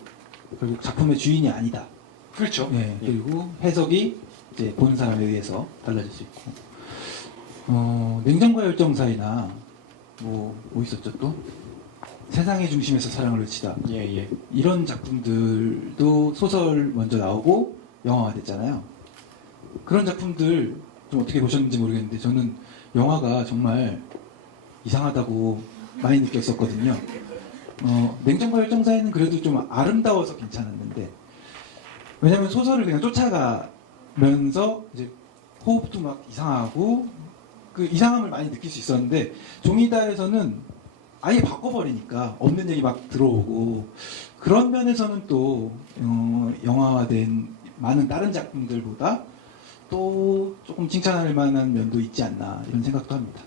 결국 작품의 주인이 아니다. 그렇죠. 네, 그리고 해석이 이제 보는 사람에 의해서 달라질 수 있고, 냉정과 열정 사이나 뭐 있었죠 또? 세상의 중심에서 사랑을 외치다. 예. 이런 작품들도 소설 먼저 나오고 영화가 됐잖아요. 그런 작품들 좀 어떻게 보셨는지 모르겠는데 저는 영화가 정말 이상하다고 많이 느꼈었거든요. 냉정과 열정 사이는 그래도 좀 아름다워서 괜찮았는데, 왜냐면 소설을 그냥 쫓아가면서 이제 호흡도 막 이상하고 그 이상함을 많이 느낄 수 있었는데 종이다에서는 아예 바꿔버리니까 없는 얘기 막 들어오고, 그런 면에서는 또 영화화된 많은 다른 작품들보다 또 조금 칭찬할 만한 면도 있지 않나 이런 생각도 합니다.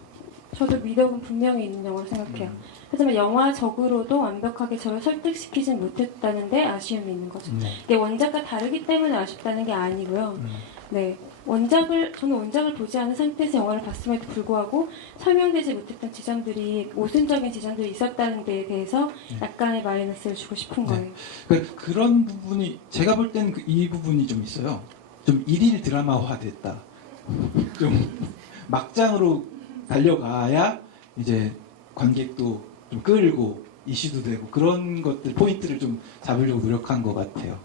저도 미덕은 분명히 있는 영화로 생각해요. 하지만 영화적으로도 완벽하게 저를 설득시키진 못했다는 데 아쉬움이 있는 거죠. 이게 원작과 다르기 때문에 아쉽다는 게 아니고요. 네, 저는 원작을 보지 않은 상태에서 영화를 봤음에도 불구하고 설명되지 못했던 지점들이, 모순적인 지점들이 있었다는 데에 대해서 약간의 마이너스를 주고 싶은 거예요. 그런 부분이 제가 볼 때는 이 부분이 좀 있어요. 좀 일일 드라마화 됐다. 좀 막장으로 달려가야 이제 관객도 좀 끌고 이슈도 되고 그런 것들 포인트를 좀 잡으려고 노력한 것 같아요.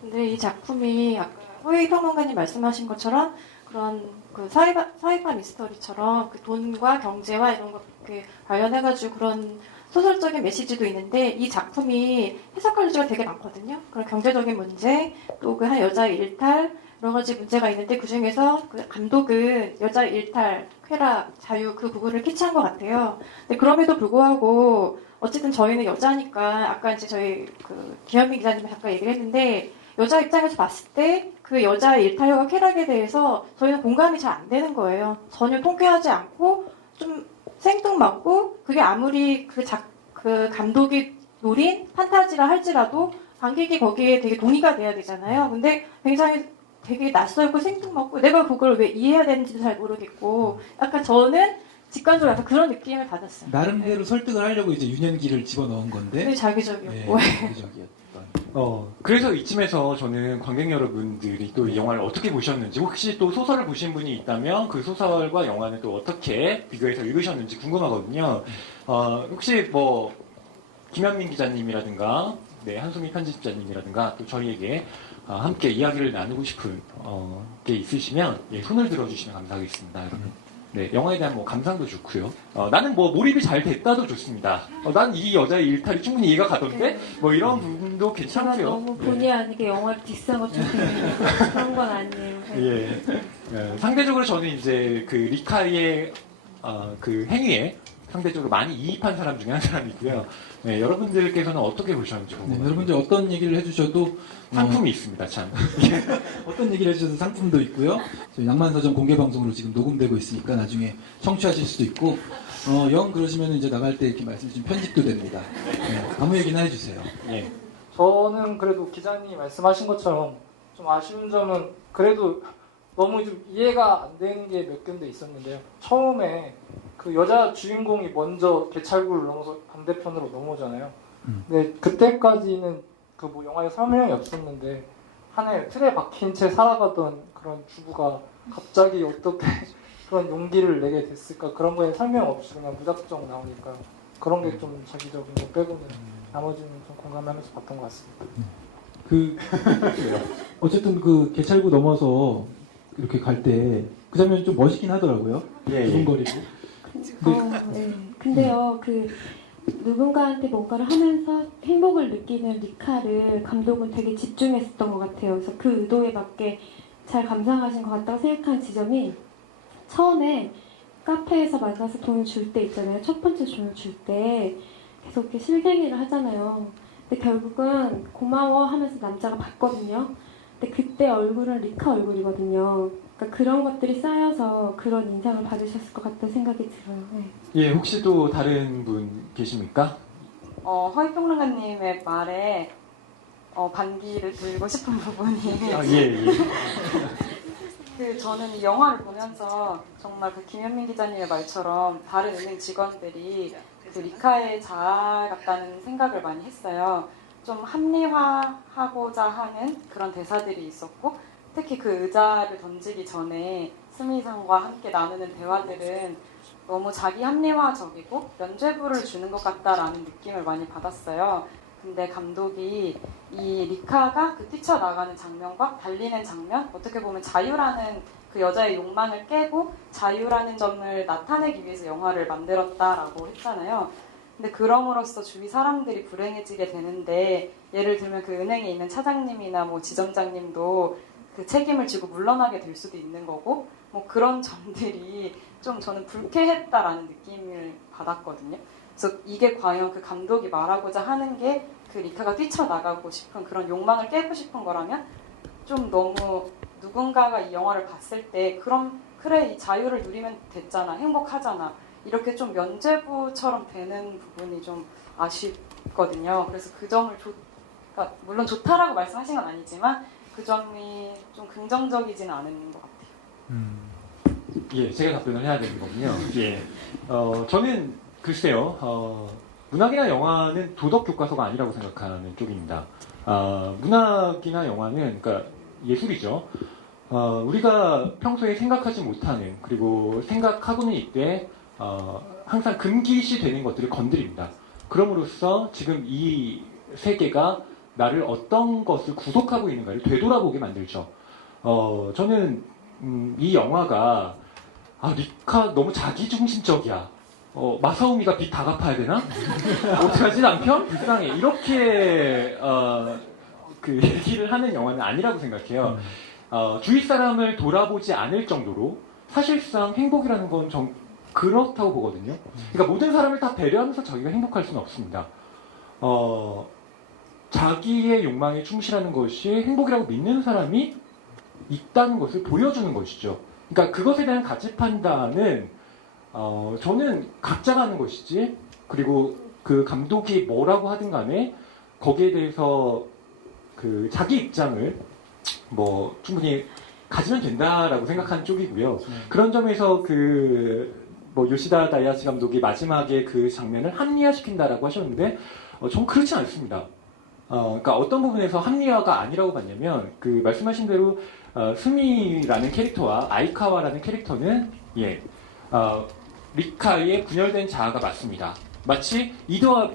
근데 이 작품이 아까 호의 평론가님 말씀하신 것처럼 그런 그 사이파 미스터리처럼 그 돈과 경제와 이런 것 관련해가지고 그런 소설적인 메시지도 있는데 이 작품이 해석할 여지가 되게 많거든요. 그런 경제적인 문제, 또 그 한 여자의 일탈, 여러 가지 문제가 있는데 그 중에서 그 감독은 여자의 일탈, 쾌락, 자유 그 부분을 캐치한 것 같아요. 근데 그럼에도 불구하고 어쨌든 저희는 여자니까 아까 이제 저희 그 김현민 기자님이 잠깐 얘기를 했는데 여자 입장에서 봤을 때 그 여자의 일탈과 쾌락에 대해서 저희는 공감이 잘 안 되는 거예요. 전혀 통쾌하지 않고 좀 생뚱맞고 그게 아무리 그 감독이 노린 판타지라 할지라도 관객이 거기에 되게 동의가 돼야 되잖아요. 근데 굉장히 되게 낯설고 생뚱맞고 내가 그걸 왜 이해해야 되는지도 잘 모르겠고 약간 저는 직관적으로 약간 그런 느낌을 받았어요. 나름대로 설득을 하려고 이제 유년기를 집어넣은 건데 되게 자기적이었고. 자기적이었던. 그래서 이쯤에서 저는 관객 여러분들이 또 이 영화를 어떻게 보셨는지, 혹시 또 소설을 보신 분이 있다면 그 소설과 영화는 또 어떻게 비교해서 읽으셨는지 궁금하거든요. 혹시 뭐, 김현민 기자님이라든가, 네, 한수미 편집자님이라든가, 또 저희에게 함께 이야기를 나누고 싶은 게 있으시면, 예, 손을 들어주시면 감사하겠습니다, 여러분. 네, 영화에 대한 뭐 감상도 좋고요. 나는 뭐 몰입이 잘 됐다도 좋습니다. 난 이 여자의 일탈이 충분히 이해가 가던데, 뭐 이런 부분도 제가 괜찮고요. 너무 본의 아니게 영화를 디스한 것처럼 그런 건 아니에요. 예. 상대적으로 저는 이제 그 리카의 그 행위에 상대적으로 많이 이입한 사람 중에 한 사람이고요. 네, 여러분들께서는 어떻게 보셨는지 네, 궁금해요. 여러분들 어떤 얘기를 해주셔도 상품이 있습니다, 참. 어떤 얘기를 해주셔도 상품도 있고요. 저희 낭만서점 공개 방송으로 지금 녹음되고 있으니까 나중에 청취하실 수도 있고, 영 그러시면 이제 나갈 때 이렇게 말씀 주시면 편집도 됩니다. 네, 아무 얘기나 해주세요. 예. 저는 그래도 기자님이 말씀하신 것처럼 좀 아쉬운 점은 그래도 너무 좀 이해가 안 되는 게 몇 군데 있었는데요. 처음에 그 여자 주인공이 먼저 개찰구를 넘어서 반대편으로 넘어오잖아요. 근데 그때까지는 그 뭐 영화에 설명이 없었는데 하나의 틀에 박힌 채 살아가던 그런 주부가 갑자기 어떻게 그런 용기를 내게 됐을까, 그런 거에 설명 없이 그냥 무작정 나오니까 그런 게 좀 자기적인 거 빼고는 나머지는 좀 공감하면서 봤던 것 같습니다. 어쨌든 그 개찰구 넘어서 이렇게 갈 때 그 장면이 좀 멋있긴 하더라고요. 예, 예. 두근거리고. 네. 근데요, 그 누군가한테 뭔가를 하면서 행복을 느끼는 리카를 감독은 되게 집중했었던 것 같아요. 그래서 그 의도에 맞게 잘 감상하신 것 같다고 생각하는 지점이, 처음에 카페에서 만나서 돈을 줄 때 있잖아요. 첫 번째 돈을 줄 때 계속 이렇게 실갱이를 하잖아요. 근데 결국은 고마워 하면서 남자가 받거든요. 근데 그때 얼굴은 리카 얼굴이거든요. 그러니까 그런 것들이 쌓여서 그런 인상을 받으셨을 것 같다는 생각이 들어요. 네. 예, 혹시 또 다른 분 계십니까? 허위평론가님의 말에 반기를 들고 싶은 부분이 예. 저는 이 영화를 보면서 정말 그 김현민 기자님의 말처럼 다른 은행 직원들이 그 리카의 자아 같다는 생각을 많이 했어요. 좀 합리화하고자 하는 그런 대사들이 있었고, 특히 그 의자를 던지기 전에 스미상과 함께 나누는 대화들은 너무 자기 합리화적이고 면죄부를 주는 것 같다라는 느낌을 많이 받았어요. 근데 감독이 이 리카가 그 뛰쳐나가는 장면과 달리는 장면, 어떻게 보면 자유라는 그 여자의 욕망을 깨고 자유라는 점을 나타내기 위해서 영화를 만들었다라고 했잖아요. 근데 그럼으로써 주위 사람들이 불행해지게 되는데, 예를 들면 그 은행에 있는 차장님이나 뭐 지점장님도 그 책임을 지고 물러나게 될 수도 있는 거고, 뭐 그런 점들이 좀 저는 불쾌했다라는 느낌을 받았거든요. 그래서 이게 과연 그 감독이 말하고자 하는 게 그 리카가 뛰쳐나가고 싶은 그런 욕망을 깨고 싶은 거라면, 좀 너무 누군가가 이 영화를 봤을 때 그럼 그래, 이 자유를 누리면 됐잖아, 행복하잖아, 이렇게 좀 면죄부처럼 되는 부분이 좀 아쉽거든요. 그래서 그 점을 그러니까 물론 좋다라고 말씀하신 건 아니지만 그 점이 좀 긍정적이지는 않은 것 같아요. 예, 제가 답변을 해야 되는 거군요. 예. 저는 글쎄요, 문학이나 영화는 도덕 교과서가 아니라고 생각하는 쪽입니다. 문학이나 영화는, 그러니까 예술이죠. 우리가 평소에 생각하지 못하는, 그리고 생각하고는 있되, 항상 금기시 되는 것들을 건드립니다. 그럼으로써 지금 이 세계가 나를 어떤 것을 구속하고 있는가를 되돌아보게 만들죠. 저는 이 영화가 리카 너무 자기중심적이야. 마사오미가 빚 다 갚아야 되나? 어떡하지 남편? 불쌍해. 이렇게 그 얘기를 하는 영화는 아니라고 생각해요. 주위 사람을 돌아보지 않을 정도로 사실상 행복이라는 건 그렇다고 보거든요. 그러니까 모든 사람을 다 배려하면서 자기가 행복할 수는 없습니다. 자기의 욕망에 충실하는 것이 행복이라고 믿는 사람이 있다는 것을 보여주는 것이죠. 그러니까 그것에 대한 가치 판단은 저는 각자가 하는 것이지, 그리고 그 감독이 뭐라고 하든 간에 거기에 대해서 그 자기 입장을 뭐 충분히 가지면 된다라고 생각하는 쪽이고요. 그런 점에서 뭐 요시다 다이아치 감독이 마지막에 그 장면을 합리화시킨다라고 하셨는데 전 그렇지 않습니다. 그러니까 어떤 부분에서 합리화가 아니라고 봤냐면 그 말씀하신 대로 스미라는 캐릭터와 아이카와라는 캐릭터는 리카의 분열된 자아가 맞습니다. 마치 이드와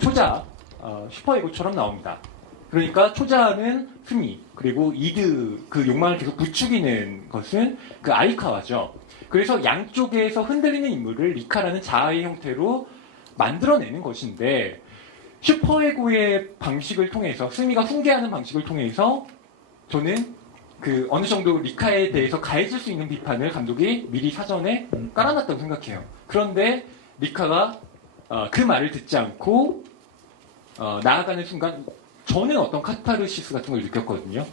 초자 슈퍼에고처럼 나옵니다. 그러니까 초자는 스미, 그리고 이드 그 욕망을 계속 부추기는 것은 그 아이카와죠. 그래서 양쪽에서 흔들리는 인물을 리카라는 자아의 형태로 만들어내는 것인데, 슈퍼에고의 방식을 통해서, 스미가 훈계하는 방식을 통해서 저는 어느 정도 리카에 대해서 가해질 수 있는 비판을 감독이 미리 사전에 깔아놨다고 생각해요. 그런데 리카가 그 말을 듣지 않고 나아가는 순간 저는 어떤 카타르시스 같은 걸 느꼈거든요.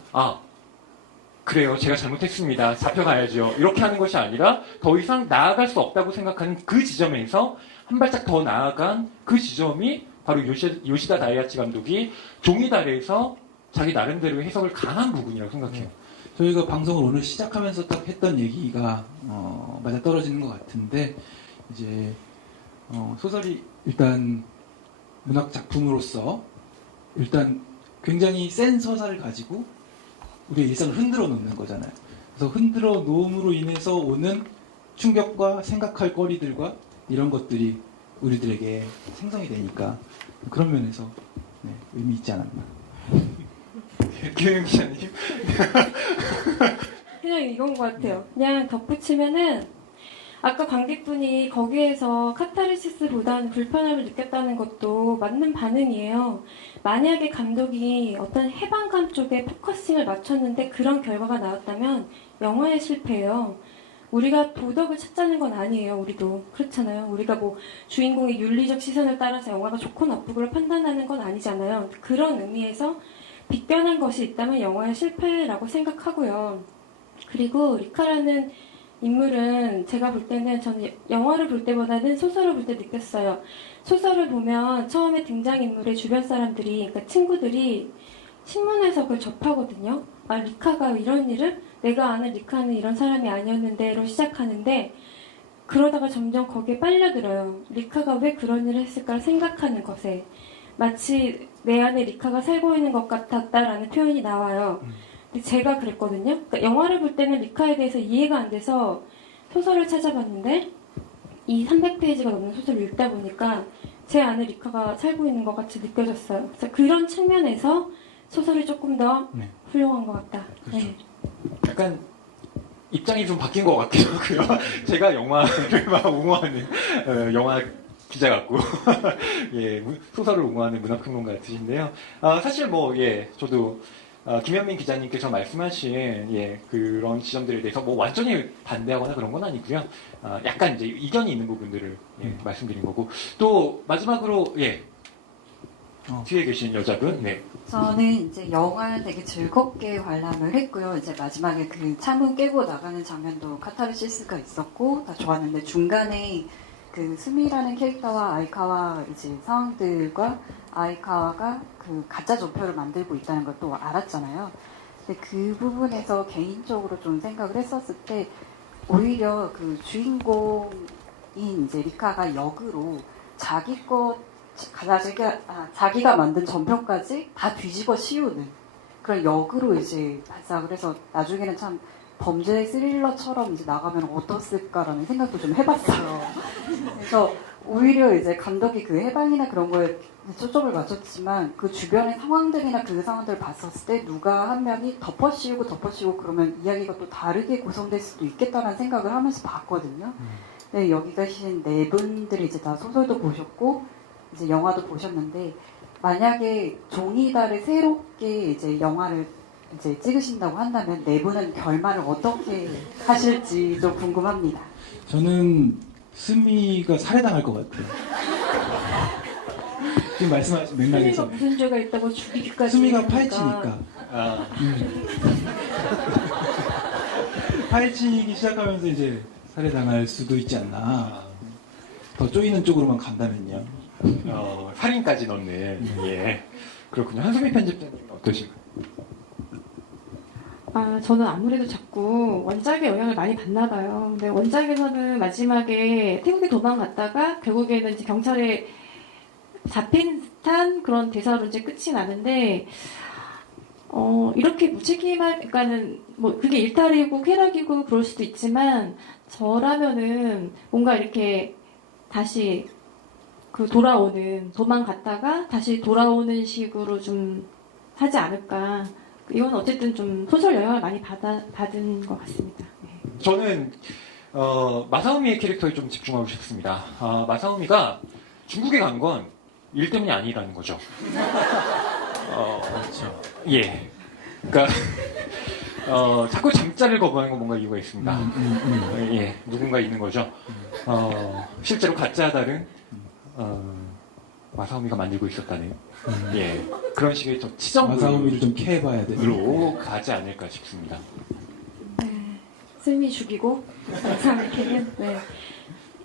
그래요. 제가 잘못했습니다. 잡혀가야죠. 이렇게 하는 것이 아니라 더 이상 나아갈 수 없다고 생각하는 그 지점에서 한 발짝 더 나아간 그 지점이 바로 요시다 다이아치 감독이 종이달에서 자기 나름대로의 해석을 강한 부분이라고 생각해요. 저희가 방송을 오늘 시작하면서 딱 했던 얘기가 맞아 떨어지는 것 같은데, 이제 소설이 일단 문학 작품으로서 일단 굉장히 센 서사를 가지고 우리의 일상을 흔들어 놓는 거잖아요. 그래서 흔들어 놓음으로 인해서 오는 충격과 생각할 거리들과 이런 것들이 우리들에게 생성이 되니까 그런 면에서 의미 있지 않았나. 김혜영 기자님. 그냥 이건 것 같아요. 그냥 덧붙이면은 아까 관객분이 거기에서 카타르시스보다는 불편함을 느꼈다는 것도 맞는 반응이에요. 만약에 감독이 어떤 해방감 쪽에 포커싱을 맞췄는데 그런 결과가 나왔다면 영화의 실패예요. 우리가 도덕을 찾자는 건 아니에요. 우리도 그렇잖아요. 우리가 뭐 주인공의 윤리적 시선을 따라서 영화가 좋고 나쁘고를 판단하는 건 아니잖아요. 그런 의미에서 빗변한 것이 있다면 영화의 실패라고 생각하고요. 그리고 리카라는 인물은 제가 볼 때는 저는 영화를 볼 때보다는 소설을 볼 때 느꼈어요. 소설을 보면 처음에 등장인물의 주변 사람들이, 그러니까 친구들이 신문에서 그걸 접하거든요. 리카가 이런 일을? 내가 아는 리카는 이런 사람이 아니었는데로 시작하는데, 그러다가 점점 거기에 빨려들어요. 리카가 왜 그런 일을 했을까 생각하는 것에. 마치 내 안에 리카가 살고 있는 것 같았다라는 표현이 나와요. 근데 제가 그랬거든요. 그러니까 영화를 볼 때는 리카에 대해서 이해가 안 돼서 소설을 찾아봤는데 이 300페이지가 넘는 소설을 읽다 보니까 제 안에 리카가 살고 있는 것 같이 느껴졌어요. 그래서 그런 측면에서 소설이 조금 더 훌륭한 것 같다. 그렇죠. 약간 입장이 좀 바뀐 것 같기도 하고요. 제가 영화를 막 옹호하는 영화 기자 같고 소설을 옹호하는 문학평론가 같으신데요. 사실 저도 김현민 기자님께서 말씀하신 그런 지점들에 대해서 완전히 반대하거나 그런 건 아니고요. 약간 이제 이견이 있는 부분들을 말씀드린 거고, 또 마지막으로 뒤에 계신 여자분. 저는 이제 영화를 되게 즐겁게 관람을 했고요. 이제 마지막에 그 창문 깨고 나가는 장면도 카타르시스가 있었고 다 좋았는데, 중간에 그 스미라는 캐릭터와 아이카와 이제 상황들과 아이카와가 그 가짜 조표를 만들고 있다는 걸 또 알았잖아요. 근데 그 부분에서 개인적으로 좀 생각을 했었을 때 오히려 그 주인공인 이제 리카가 역으로 자기가 만든 전편까지 다 뒤집어 씌우는 그런 역으로 이제 발상을 해서 나중에는 참 범죄 스릴러처럼 이제 나가면 어떻을까라는 생각도 좀 해봤어요. 그래서 오히려 이제 감독이 그 해방이나 그런 거에 초점을 맞췄지만 그 주변의 상황들이나 그 상황들을 봤었을 때 누가 한 명이 덮어씌우고 그러면 이야기가 또 다르게 구성될 수도 있겠다라는 생각을 하면서 봤거든요. 네, 여기 계신 네 분들이 이제 다 소설도 보셨고 이제 영화도 보셨는데 만약에 종이다를 새롭게 이제 영화를 이제 찍으신다고 한다면 네 분은 결말을 어떻게 하실지 좀 궁금합니다. 저는 스미가 살해당할 것 같아요. 지금 말씀하신 스미가 맥락에서 무슨 죄가 있다고 죽이기까지. 스미가 하니까. 파헤치니까 아, 파헤치기 시작하면서 이제 살해당할 수도 있지 않나. 더 쪼이는 쪽으로만 간다면요. 살인까지 넣는. 예. 그렇군요. 한수미 편집자님 어떠신가요? 저는 아무래도 자꾸 원작의 영향을 많이 받나 봐요. 근데 원작에서는 마지막에 태국에 도망갔다가 결국에는 이제 경찰에 잡힌 듯한 그런 대사로 이제 끝이 나는데, 이렇게 무책임한, 그러니까는 뭐 그게 일탈이고 쾌락이고 그럴 수도 있지만, 저라면은 뭔가 이렇게 다시 도망갔다가 다시 돌아오는 식으로 좀 하지 않을까. 이건 어쨌든 좀 소설 영향을 많이 받은 것 같습니다. 네. 저는 마사오미의 캐릭터에 좀 집중하고 싶습니다. 마사오미가 중국에 간 건 일 때문이 아니라는 거죠. 그렇죠. 예. 그러니까 자꾸 잠자리를 거부하는 건 뭔가 이유가 있습니다. 예, 누군가 있는 거죠. 실제로 가짜 달은 마사오미가 만들고 있었다는 예, 그런 식의 좀 마사오미를 좀 캐봐야 돼요. 치정으로 가지 않을까 싶습니다. 네. 스미 죽이고 영상을 캐는. 네.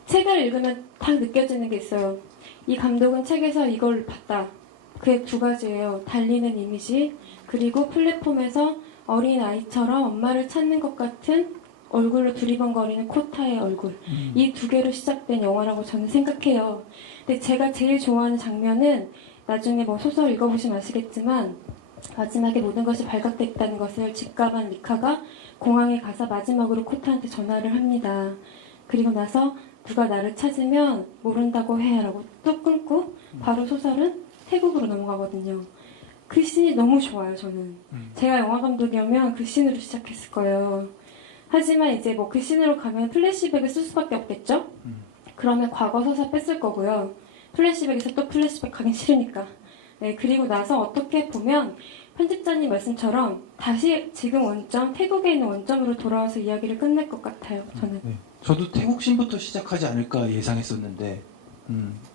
책을 읽으면 딱 느껴지는 게 있어요. 이 감독은 책에서 이걸 봤다. 그게 두 가지예요. 달리는 이미지, 그리고 플랫폼에서 어린 아이처럼 엄마를 찾는 것 같은 얼굴로 두리번거리는 코타의 얼굴. 이 두 개로 시작된 영화라고 저는 생각해요. 근데 제가 제일 좋아하는 장면은 나중에 뭐 소설 읽어보시면 아시겠지만 마지막에 모든 것이 발각됐다는 것을 직감한 미카가 공항에 가서 마지막으로 코타한테 전화를 합니다. 그리고 나서 누가 나를 찾으면 모른다고 해 라고 또 끊고 바로 소설은 태국으로 넘어가거든요. 그 씬이 너무 좋아요, 저는. 제가 영화 감독이면 그 씬으로 시작했을 거예요. 하지만 이제 뭐 그 씬으로 가면 플래시백을 쓸 수밖에 없겠죠? 그러면 과거 서사 뺐을 거고요. 플래시백에서 또 플래시백 가긴 싫으니까. 네, 그리고 나서 어떻게 보면 편집자님 말씀처럼 다시 지금 원점, 태국에 있는 원점으로 돌아와서 이야기를 끝낼 것 같아요, 저는. 네. 저도 태국 씬부터 시작하지 않을까 예상했었는데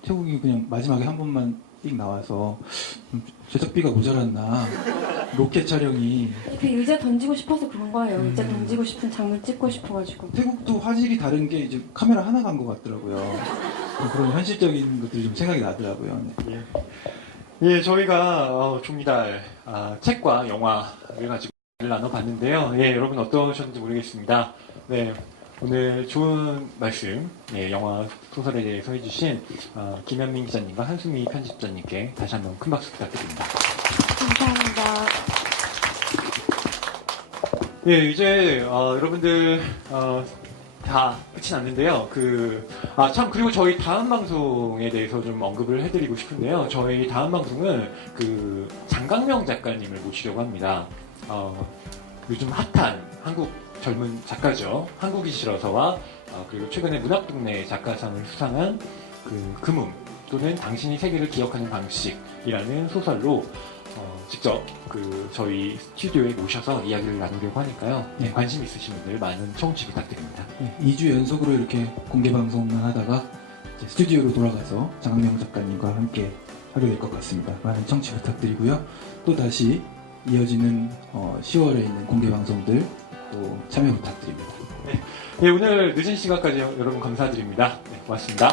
태국이 그냥 마지막에 한 번만 삑 나와서 제작비가 모자랐나 로켓 촬영이 그 의자 던지고 싶어서 그런 거예요. 의자 던지고 싶은 장면 찍고 싶어가지고. 태국도 화질이 다른 게 이제 카메라 하나 간 것 같더라고요. 그런 현실적인 것들이 좀 생각이 나더라고요. 네. 예, 저희가 종이달 책과 영화를 가지고 나눠봤는데요. 예, 여러분 어떠셨는지 모르겠습니다. 네, 오늘 좋은 말씀, 예, 영화 소설에 대해서 해주신 김현민 기자님과 한수미 편집자님께 다시 한번 큰 박수 부탁드립니다. 감사합니다. 예, 이제 여러분들 다 끝이 났는데요. 참, 그리고 저희 다음 방송에 대해서 좀 언급을 해드리고 싶은데요. 저희 다음 방송은 장강명 작가님을 모시려고 합니다. 요즘 핫한 한국 젊은 작가죠. 한국이 싫어서와 그리고 최근에 문학동네 작가상을 수상한 금음 또는 당신이 세계를 기억하는 방식이라는 소설로 직접 저희 스튜디오에 모셔서 이야기를 나누려고 하니까요. 네, 관심 있으신 분들 많은 청취 부탁드립니다. 네, 2주 연속으로 이렇게 공개 방송만 하다가 이제 스튜디오로 돌아가서 장강명 작가님과 함께 하게 될 것 같습니다. 많은 청취 부탁드리고요. 또 다시 이어지는 10월에 있는 공개 방송들 또 참여 부탁드립니다. 네, 오늘 늦은 시간까지 여러분 감사드립니다. 네, 고맙습니다.